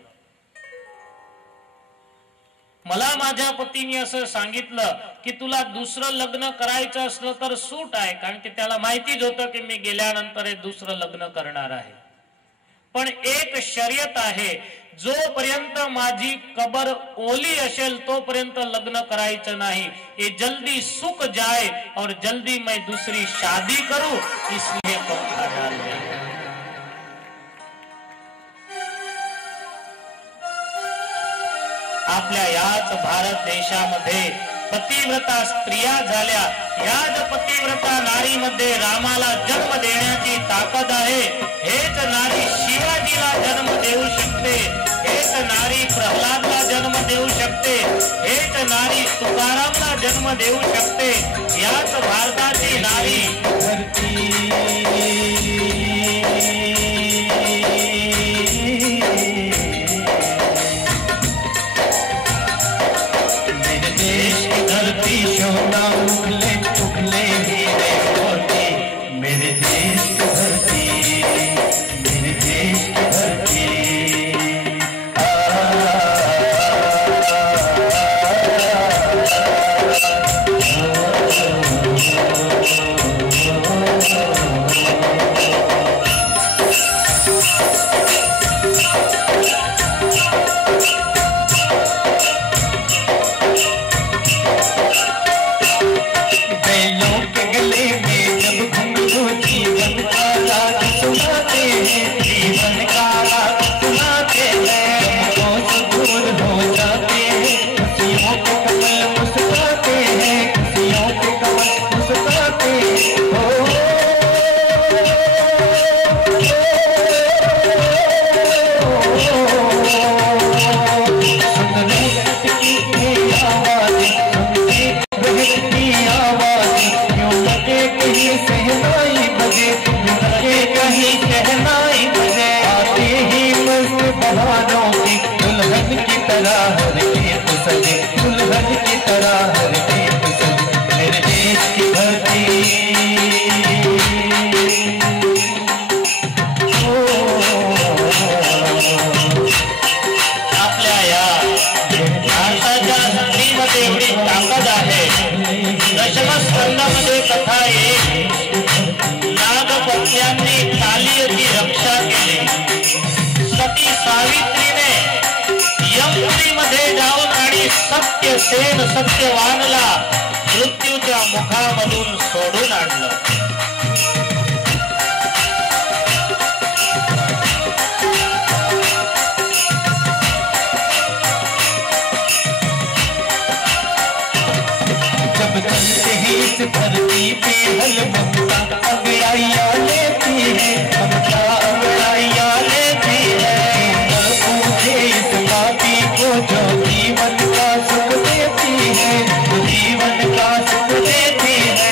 मला माझ्या पतीने असं सांगितलं की तुला दुसरं लग्न करायचं असलं तर सूट आहे, कारण की त्याला माहितीच होतं की मी गेल्यानंतर हे दुसरं लग्न करणार आहे। पण एक शर्यत आहे, जोपर्यंत माझी कबर ओली असेल तोपर्यंत लग्न करायचं नाही। ये जल्दी सूख जाए और जल्दी मैं दूसरी शादी करूं, इसलिए पंखा डाल दिया। आपल्या याच भारत देशामध्ये पतिव्रता स्त्रिया झाल्या। याच पतिव्रता नारीमध्ये रामाला जन्म देण्याची ताकद आहे। हेच नारी शिवाजीला जन्म देऊ शकते, हेच नारी प्रल्हादला जन्म देऊ शकते, हेच नारी तुकारामला जन्म देऊ शकते। याच भारताची नारी सेन सत्यवानला मृत्यूच्या मुखामधून सोडून आणलं। जब चलते ही इस धरती पे हलमता अंगड़ाइया लेती है, ममता अंगड़ाइया लेती है। पूछे इस माटी को जो जीवन का सुख देती है, जीवन का सुख देती है।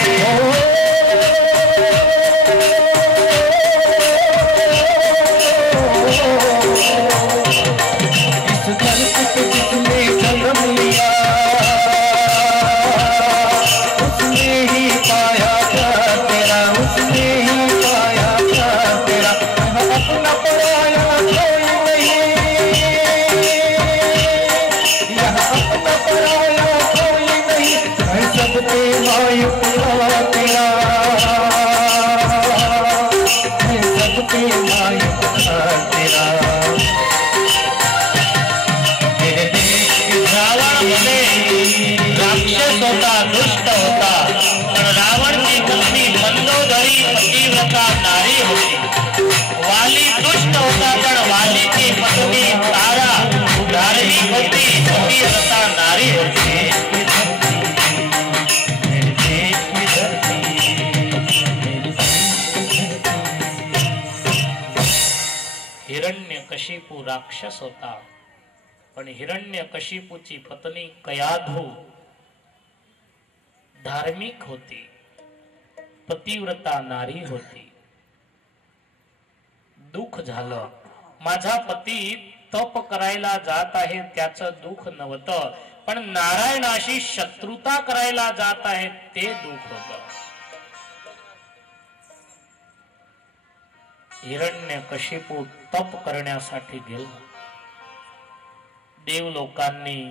मेरे देश की धरती, मेरे देश की धरती, मेरे देश की धरती। हिरण्यकशिपू राक्षस होता, पण हिरण्यकशिपूची पत्नी कयाधू धार्मिक होती, पतिव्रता नारी होती. दुःख झालं, माझा पती तप करायला जात आहे त्याचं दुःख नव्हतं, पण नारायणाशी शत्रुता करायला जात आहे ते दुःख होतं. हिरण्यकशिपू तप करण्यासाठी गेला. देवलोकांनी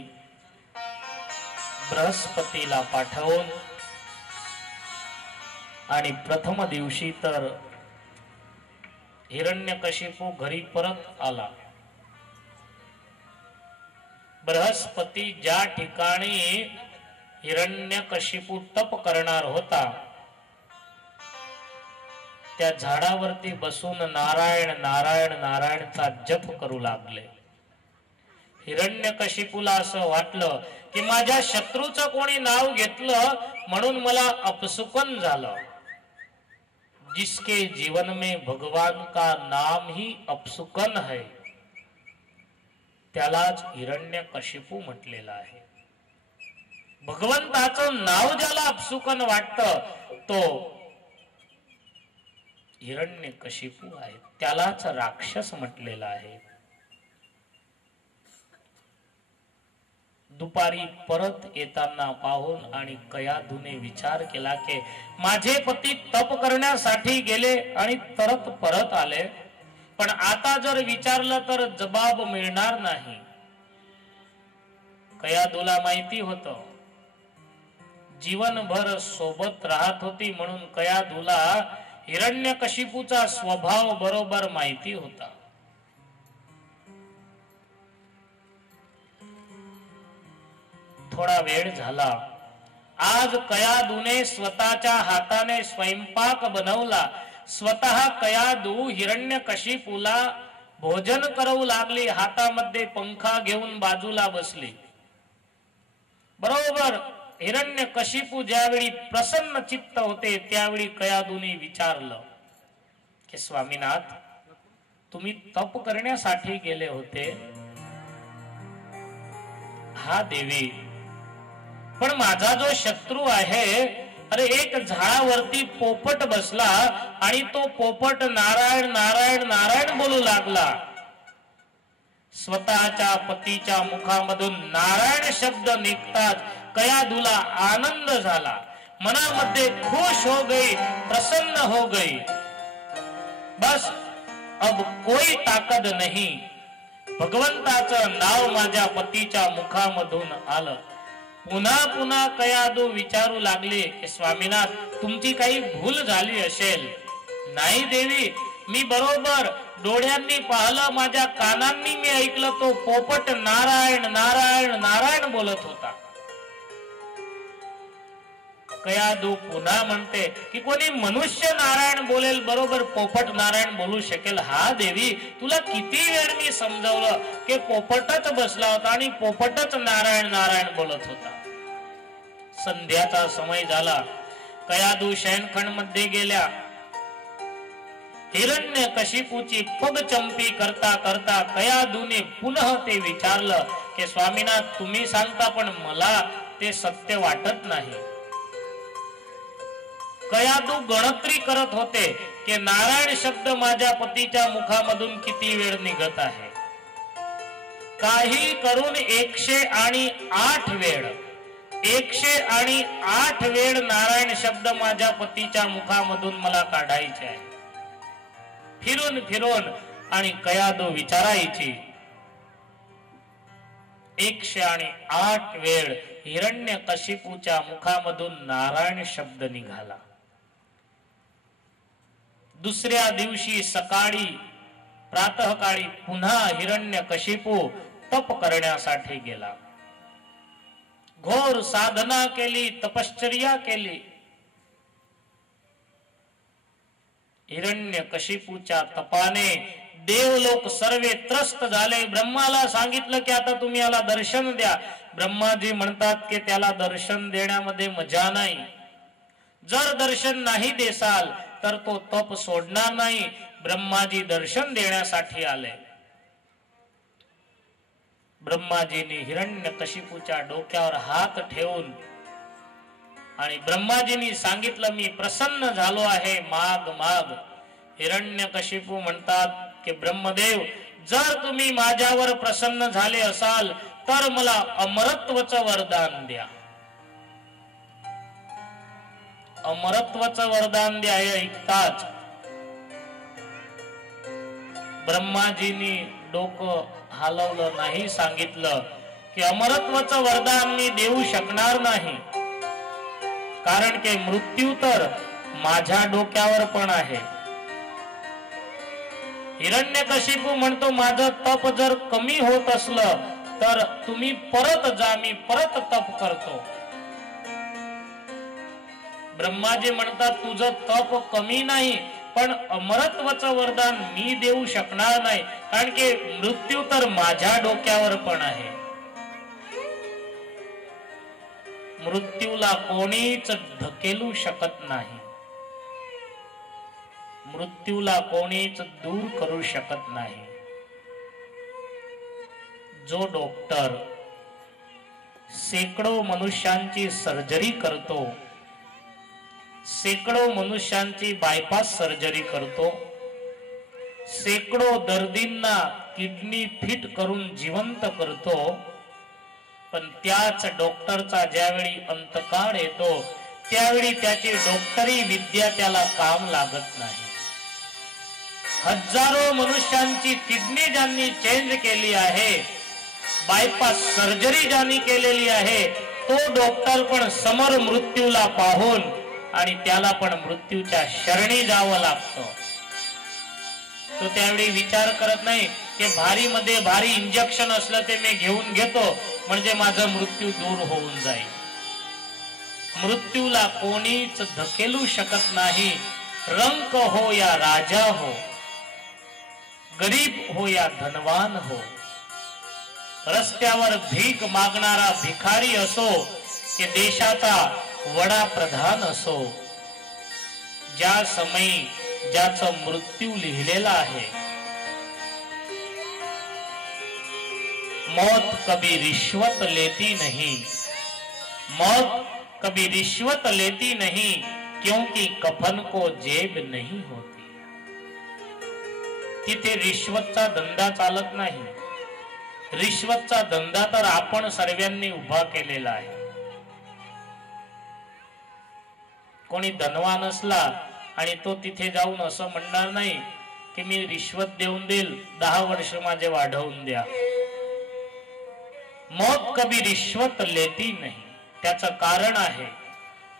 बृहस्पतीला पाठवून आणि प्रथम दिवशी तर हिरण्यकशिपू घरी परत आला. बृहस्पती ज्या ठिकाणी हिरण्यकशिपू तप करणार होता त्या झाडावरती बसून नारायण नारायण नारायणचा जप करू लागले. हिरण्यकशिपूला असं वाटलं की माझ्या शत्रूचं कोणी नाव घेतलं म्हणून मला अपसुकन झालं. जिसके जीवन में भगवान का नाम ही अपसुकन है त्यालाच हिरण्यकशिपू म्हटलेलं आहे. भगवंताचं नाव ज्याला अपसुकन वाटतं तो हिरण्यकशिपू आहे, त्यालाच राक्षस म्हटलेला आहे. दुपारी परत येताना पाहून आणि कयाधूने विचार केला की माझे पती तप करण्यासाठी गेले आणि परत आले, पण आता जर विचारलं तर जबाब मिळणार नाही. कयाधूला माहिती होतं, जीवनभर सोबत राहत होती म्हणून कयाधूला हिरण्यकशिपूचा स्वभाव बरोबर माहिती होता. थोडा वेळ झाला. आज कयाधूने स्वतःच्या हाताने स्वयंपाक बनवला. स्वतः कयाधू हिरण्यकशिपूला भोजन करू लागली. हातामध्ये पंखा घेऊन बाजूला बसली. बरोबर हिरण्यकशिपू ज्यावेळी प्रसन्न चित्त होते त्यावेळी कयाधूने विचारलं की स्वामीनाथ, तुम्ही तप करण्यासाठी गेले होते. हा देवी, पण माझा जो शत्रू आहे, अरे एक झाडावरती पोपट बसला आणि तो पोपट नारायण नारायण नारायण बोलू लागला. स्वतःच्या पतीच्या मुखामधून नारायण शब्द निघताच कयाधूला आनंद झाला. मनामध्ये खुश हो गई, प्रसन्न हो गई. बस अब कोई ताकद नहीं. भगवंताचं नाव माझ्या पतीच्या मुखामधून आलं. पुन्हा पुन्हा कयाधू विचारू लागले की स्वामीनाथ, तुमची काही भूल झाली असेल. नाही देवी, मी बरोबर डोळ्यांनी पाहिलं, माझ्या कानांनी मी ऐकलं, तो पोपट नारायण नारायण नारायण बोलत होता. कयाधू पुन्हा म्हणते की कोणी मनुष्य नारायण बोलेल बरोबर पोपट नारायण बोलू शकेल. हा देवी, तुला किती वेळ मी समजावलं की पोपटच बसला होता आणि पोपटच नारायण नारायण बोलत होता. संध्याचा समय झाला. कयाधू शयनखंड मध्ये गेल्या. हिरण्यकशिपूची पगचंपी करता करता कयाधूने पुन्हा ते विचारलं की स्वामीनाथ, तुम्ही सांगता पण मला ते सत्य वाटत नाही. कयाधू गणतरी करत होते की नारायण शब्द माझ्या पतीच्या मुखामधून किती वेळ निघत आहे. काही करून 108 वेळ 108 वेळ नारायण शब्द माझ्या पतीच्या मुखामधून मला काढायचे आहे. फिरून फिरून आणि कयाधू विचारायची. 108 वेळ हिरण्यकशिपूच्या मुखामधून नारायण शब्द निघाला. दुसऱ्या दिवशी सकाळी प्रातःकाळी पुन्हा हिरण्यकशिपू तप करण्यासाठी गेला. घोर साधना केली, तपश्चर्या केली. हिरण्यकशिपूच्या तपाने देवलोक सर्वे त्रस्त झाले. ब्रह्माला सांगितलं की आता तुम्ही याला दर्शन द्या. ब्रह्माजी म्हणतात की त्याला दर्शन देण्यामध्ये मजा नाही. जर दर्शन नाही देसाल तर तो तप सोडणार नाही. ब्रह्माजी दर्शन देण्यासाठी आले. ब्रह्माजींनी हिरण्यकशिपूच्या डोक्यावर हात ठेवून आणि ब्रह्माजींनी सांगितलं, मी प्रसन्न झालो आहे, माग माग. हिरण्यकशिपू म्हणतात की ब्रह्मदेव, जर तुम्ही माझ्यावर प्रसन्न झाले असाल तर मला अमरत्वचं वरदान द्या. अमरत्वचं वरदान द्या. ऐकताच ब्रह्माजींनी डोकं हलवलं नाही. सांगितलं की अमरत्वचं वरदान मी देऊ शकणार नाही, कारण की मृत्यू तर माझ्या डोक्यावर पण आहे. हिरण्यकशिपू म्हणतो, माझं तप जर कमी होत असलं तर तुम्ही परत जा, मी परत तप करतो. ब्रह्माजी म्हणतात, तुझं तप कमी नाही, पण अमरत्वाचं वरदान मी देऊ शकणार नाही, कारण की मृत्यू तर माझ्या डोक्यावर पण आहे. मृत्यूला कोणीच ढकेलू शकत नाही. मृत्यूला कोणीच दूर करू शकत नाही. जो डॉक्टर शेकडो मनुष्यांची सर्जरी करतो, शेकडो मनुष्यांची बायपास सर्जरी करतो, शेकडो दर्दींना किडनी फिट करून जिवंत करतो, पण त्याच डॉक्टरचा ज्यावेळी अंतकाळ येतो त्यावेळी त्याची डॉक्टरी विद्या त्याला काम लागत नाही. हजारो मनुष्यांची किडनी ज्यांनी चेंज केली आहे, बायपास सर्जरी ज्यांनी केलेली आहे, तो डॉक्टर पण समोर मृत्यूला पाहून आणि त्याला पण मृत्यूच्या शरणी जावं लागतं. तो त्यावेळी विचार करत नाही की भारी मध्ये भारी इंजेक्शन असलं ते मी घेऊन घेतो म्हणजे माझा मृत्यू दूर होऊन जाईल. मृत्यूला कोणीच धकेलू शकत नाही. रंक हो या राजा हो, गरीब हो या धनवान हो, रस्त्यावर भीक मागणारा भिकारी असो की देशाचा वडाप्रधान असो, ज्या समयी ज्याचा मृत्यू लिहिलेला आहे, मौत कभी रिश्वत लेती नहीं, मौत कभी रिश्वत लेती नहीं, क्योंकि कफन को जेब नहीं होती. तिथे रिश्वतचा धंदा चालत नाही. रिश्वतचा धंदा तर आपण सर्वांनी उभा केलेला आहे. कोणी धनवान असला आणि तो तिथे जाऊन असं म्हणणार नाही की मी रिश्वत देऊन देईल, 10 वर्ष माझे वाढवून द्या. मौत कभी रिश्वत लेती नहीं. त्याचं कारण आहे,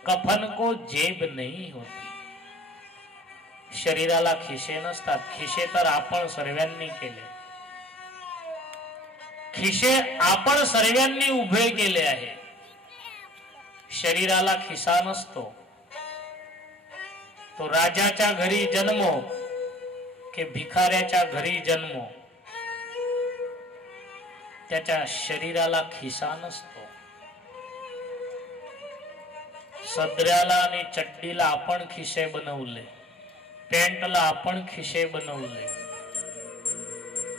कफन को जेब नहीं होती. शरीराला खिसे नसतात. खिसे तर आपण सर्वांनी केले. खिसे आपण सर्वांनी उभे केले आहे. शरीराला खिसा नसतो. तो राजाच्या घरी जन्मो की भिकाऱ्याच्या घरी जन्मो, त्याच्या शरीराला खिसा नसतो. सदऱ्याला आणि चड्डीला आपण खिसे बनवले, पॅन्टला आपण खिसे बनवले.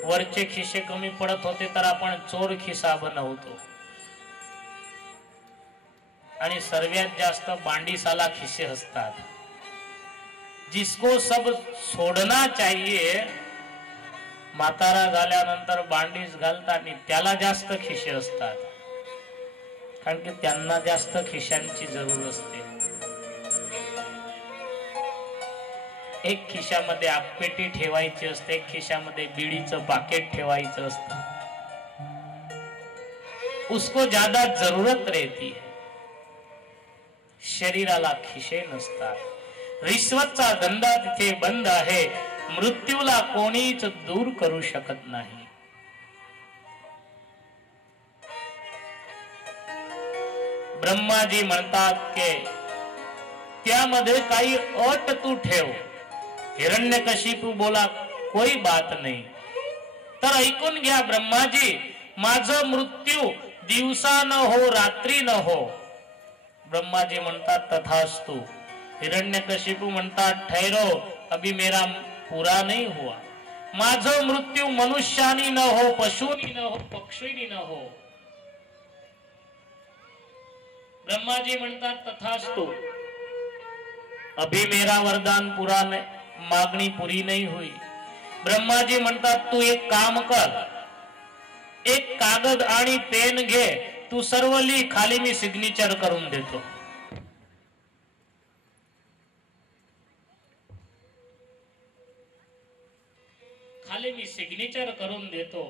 वरचे खिसे कमी पडत होते तर आपण चोर खिसा बनवतो. आणि सर्वात जास्त बांडीसाला खिसे असतात. जिसको सब सोडना चाहिए, म्हातारा झाल्यानंतर बांडीस घालतात आणि त्याला जास्त खिसे असतात, कारण की त्यांना जास्त खिशांची जरूर असते. एक खिशामध्ये आपपेटी ठेवायची असते, एक खिशामध्ये बीडीचं पाकिट ठेवायचं असतं. उसको ज्यादा जरूरत रहती है. शरीराला खिसे नसतात. रिश्वतचा धंदा तिथे बंद आहे. मृत्यूला कोणीच दूर करू शकत नाही. ब्रह्माजी म्हणतात की त्यामध्ये काही अट तू ठेव. हिरण्यकशिपू बोला, कोई बात नाही. तर ऐकून घ्या ब्रह्माजी, माझं मृत्यू दिवसा न हो रात्री न हो. ब्रह्माजी म्हणतात तथास्तु. हिरण्यकशिपू म्हणतात ठहरो, अभी मेरा पूरा नहीं हुआ. माझं मृत्यू मनुष्यानी न हो, पशुनी न हो, पक्षीनी न हो. ब्रह्माजी म्हणतात तथास्तु. अभी मेरा वरदान पूरा नहीं, मागणी पुरी नहीं हुई. ब्रह्माजी म्हणतात तू एक काम कर, एक कागद आणि पेन घे, तू सर्व लिही, खाली मी सिग्नेचर करून देतो. खाली मी सिग्नेचर करून देतो.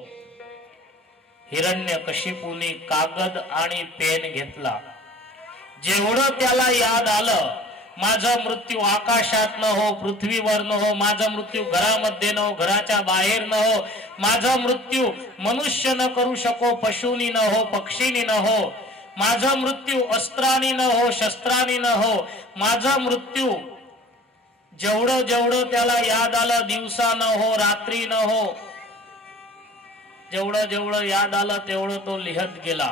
हिरण्यकशिपूने कागद आणि पेन घेतला. जेवढं त्याला याद आलं, माझा मृत्यू आकाशात न हो, पृथ्वीवर न हो, माझा मृत्यू घरामध्ये न हो, घराच्या बाहेर न हो, माझा मृत्यू मनुष्य न करू शको, पशुनी न हो, पक्षीनी न हो, माझा मृत्यू अस्त्रानी न हो, शस्त्रानी न हो, माझा मृत्यू जेवढं जेवढं त्याला याद आलं, दिवसा न हो, रात्री न हो, जेवढं जेवढं याद आलं तेवढं तो लिहत गेला.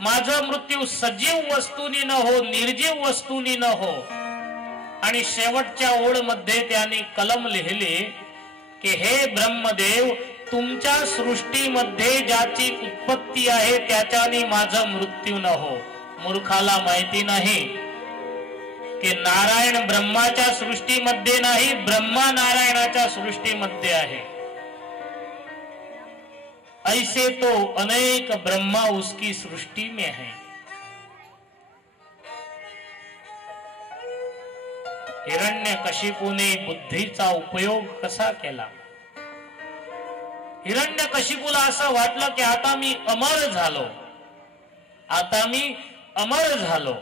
माझा मृत्यू सजीव वस्तूनी न हो, निर्जीव वस्तूनी न हो. आणि शेवटच्या ओळ मध्ये त्याने कलम लिहिली की हे ब्रह्मदेव, तुमच्या सृष्टीमध्ये ज्याची उत्पत्ती आहे त्याच्याने माझा मृत्यू न हो. मूर्खाला माहिती नाही की नारायण ब्रह्माच्या सृष्टीमध्ये नाही, ब्रह्मा नारायणाच्या सृष्टीमध्ये आहे. ऐसे तो अनेक ब्रह्मा उसकी सृष्टि में है. हिरण्यकशिपूने बुद्धीचा उपयोग कसा केला? हिरण्यकशिपूला असं वाटलं की आता मी अमर झालो, आता मी अमर झालो.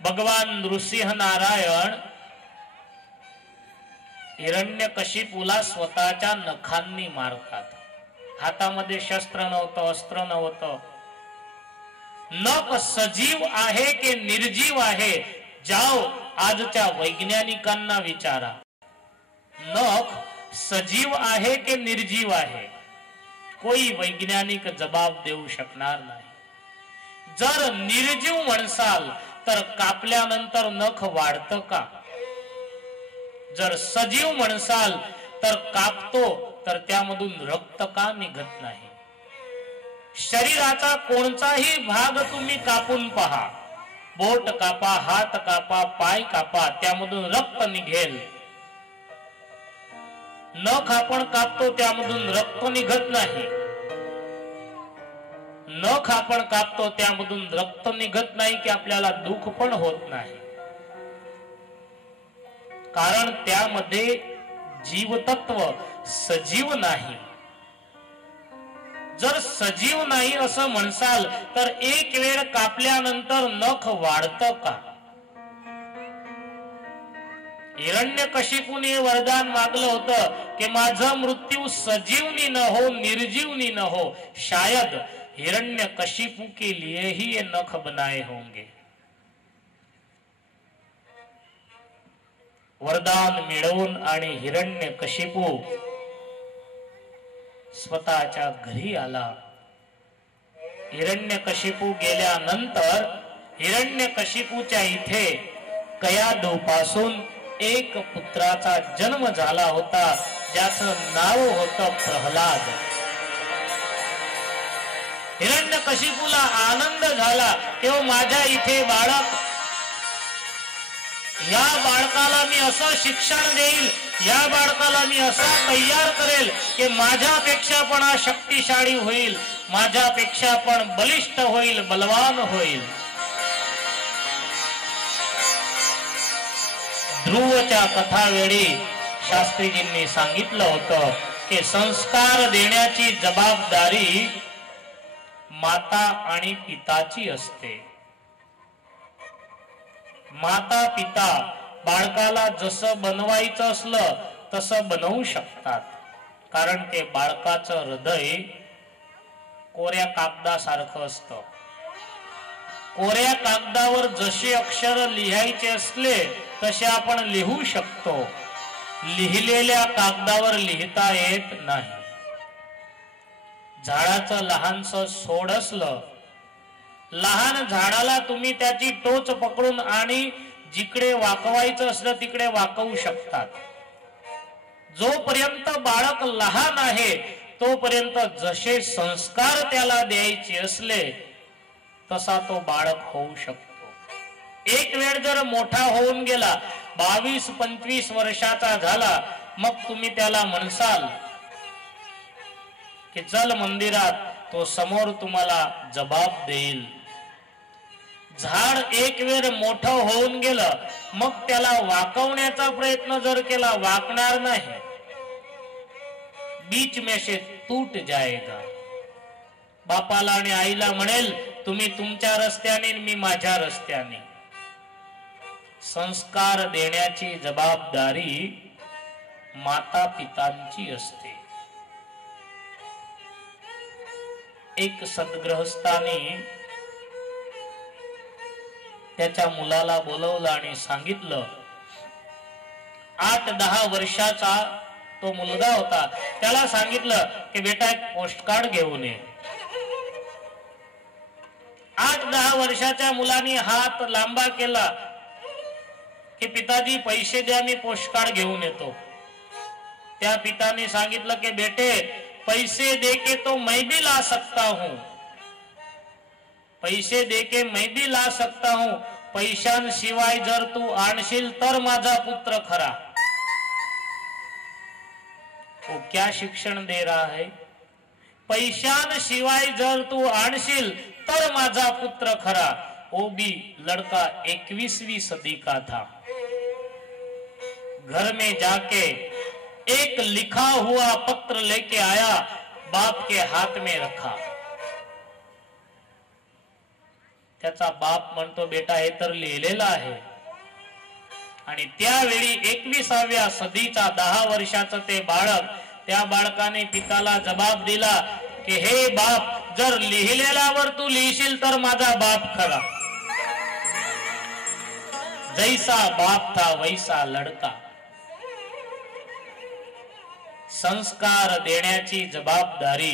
भगवान नृसिंह नारायण हिरण्यकशिपूला स्वतःच्या नखांनी मारतात. हातामध्ये शस्त्र नव्हतं, अस्त्र नव्हतं. नख सजीव आहे की निर्जीव आहे? जाओ आजच्या वैज्ञानिकांना विचारा. नख सजीव आहे की निर्जीव आहे? कोई वैज्ञानिक जबाब देऊ शकणार नाही. जर निर्जीव म्हणसाल तर कापल्यानंतर नख वाढतं का? जर सजीव म्हणसाल तर कापतो तर त्यामधून रक्त का निघत नाही? शरीराचा कोणताही भाग तुम्ही कापून पहा, बोट कापा, हात कापा, पाय कापा, त्यामधून रक्त निघेल. नख आपण कापतो त्यामधून रक्त निघत नाही. नख आपण कापतो त्यामधून रक्त निघत नाही की आपल्याला दुःख पण होत नाही, कारण त्यामध्ये जीवतत्व सजीव नाही. जर सजीव नाही असं म्हणसाल तर एक वेळ कापल्यानंतर नख वाढतं का? हिरण्यकशिपूने वरदान मागलं होतं की माझा मृत्यू सजीवनी न हो, निर्जीवनी न हो. शायद हिरण्यकशिपू के लिए ही ये नख बनाए होंगे. वरदान मिळवून आणि हिरण्यकशिपू स्वतःच्या घरी आला. हिरण्यकशिपू गेल्यानंतर हिरण्यकशिपूच्या इथे कयादूपासून एक पुत्राचा जन्म झाला होता, ज्याचं नाव होतं प्रल्हाद. हिरण्यकशिपूला आनंद झाला तेव्हा माझ्या इथे बाळक, या बाळकाला मी असं शिक्षण देईल, या बाळकाला मी असा तयार करेल की माझ्यापेक्षा पण शक्तिशाली होईल, माझ्यापेक्षा पण बलिष्ठ होईल, बलवान होईल. ध्रुवच्या कथावेळी शास्त्रीजींनी सांगितलं होतं की संस्कार देण्याची जबाबदारी माता आणि पिताची असते. माता पिता बाळकाला जसं बनवायचं असलं तसं बनवू शकतात, कारण ते बाळकाचं हृदय कोऱ्या कागदासारखं असतं. कोऱ्या कागदावर जसे अक्षर लिहायचे असले तसे आपण लिहू शकतो, लिहिलेल्या कागदावर लिहिता येत नाही. झाडाचं लहानसं सोड असलं लहान झाडाला तुम्ही त्याची टोच पकडून आणि जिकडे वाकवायचं असलं तिकडे वाकवू शकतात. जोपर्यंत बाळक लहान आहे तोपर्यंत जसे संस्कार त्याला द्यायचे असले तसा तो बाळक होऊ शकतो. एक वेळ जर मोठा होऊन गेला, 22-25 वर्षाचा झाला, मग तुम्ही त्याला म्हणसाल की चल मंदिरात, तो समोर तुम्हाला जबाब देईल. झाड एक वेळ मोठं होऊन गेलं, मग त्याला वाकवण्याचा प्रयत्न जर केला, वाकणार नाही. बीच में से टूट जाएगा. बापाला आणि आईला म्हणेल तुम्ही तुमच्या रस्त्याने, मी माझ्या रस्त्याने. संस्कार देण्याची जबाबदारी माता पितांची असते. एक सद्गृहस्थाने त्याच्या मुलाला बोलवलं आणि सांगितलं. 8-10 वर्षाचा तो मुलगा होता. त्याला सांगितलं की बेटा एक पोस्टकार्ड घेऊन ये. 8-10 वर्षाच्या मुलाने हात लांबा केला की पिताजी पैसे द्या, मी पोस्टकार्ड घेऊन येतो. त्या पिताने सांगितलं की बेटे पैसे देके तो मैं भी ला सकता हूं, पैसे देके मैं भी ला सकता हूं, पैशांशिवाय जर तू आणशील तर माझा पुत्र खरा. वो क्या शिक्षण दे रहा है? पैशांशिवाय जर तू आणशील तर माझा पुत्र खरा. वो भी लड़का 21वीं सदी का था. घर में जाके एक लिखा हुआ पत्र लेके आया, बाप के हाथ में रखा. त्याचा बाप म्हणतो बेटा हे तर लिहिलेलं आहे. आणि त्यावेळी 21व्या सदीचा 10 वर्षाचं ते बाळक, त्या बाळकाने पिताला जबाब दिला की हे बाप, जर लिहिलेल्यावर तू लिहिशील तर माझा बाप खरा. जैसा बाप था वैसा लड़का. संस्कार देण्याची जबाबदारी.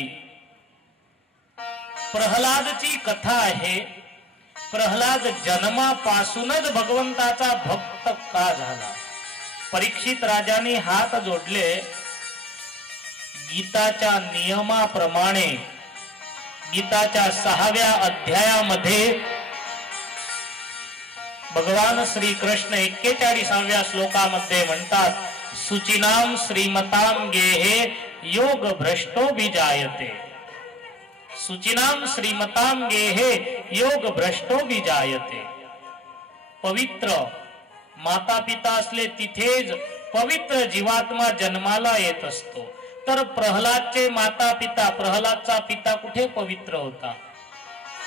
प्रल्हादची कथा आहे. प्रल्हाद जन्मापासूनच भगवंताचा भक्त का झाला? परीक्षित राजाने हात जोडले. गीताच्या नियमाप्रमाणे गीताच्या 6व्या अध्यायामध्ये भगवान श्री कृष्ण 41व्या श्लोकामध्ये म्हणतात, सुचिनाम श्रीमताम गेहे योग भ्रष्टो विजायते. सुचिनाम श्रीमताम गेहे योग भ्रष्टो विजायते. पवित्र माता पिता असले तिथेच पवित्र जीवात्मा जन्माला येत असतो. तर प्रल्हादचे माता पिता, प्रल्हादचा पिता कुठे पवित्र होता?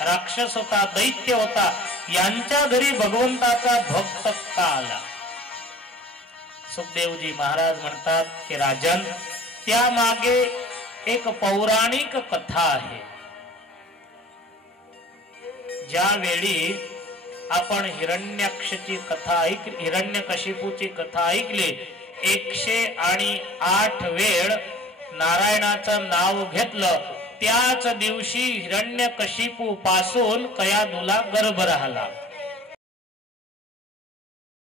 राक्षस होता, दैत्य होता. यांच्या घरी भगवंताचा भक्त का आला? सुखदेवजी महाराज म्हणतात की राजन, त्या मागे एक पौराणिक कथा आहे. ज्यावेळी आपण हिरण्याक्षची कथा हिरण्यकशिपूची कथा ऐकली, 108 वेळ नारायणाचं नाव घेतलं, त्याच दिवशी हिरण्यकशिपू पासून कयाधूला गर्भ राहिला.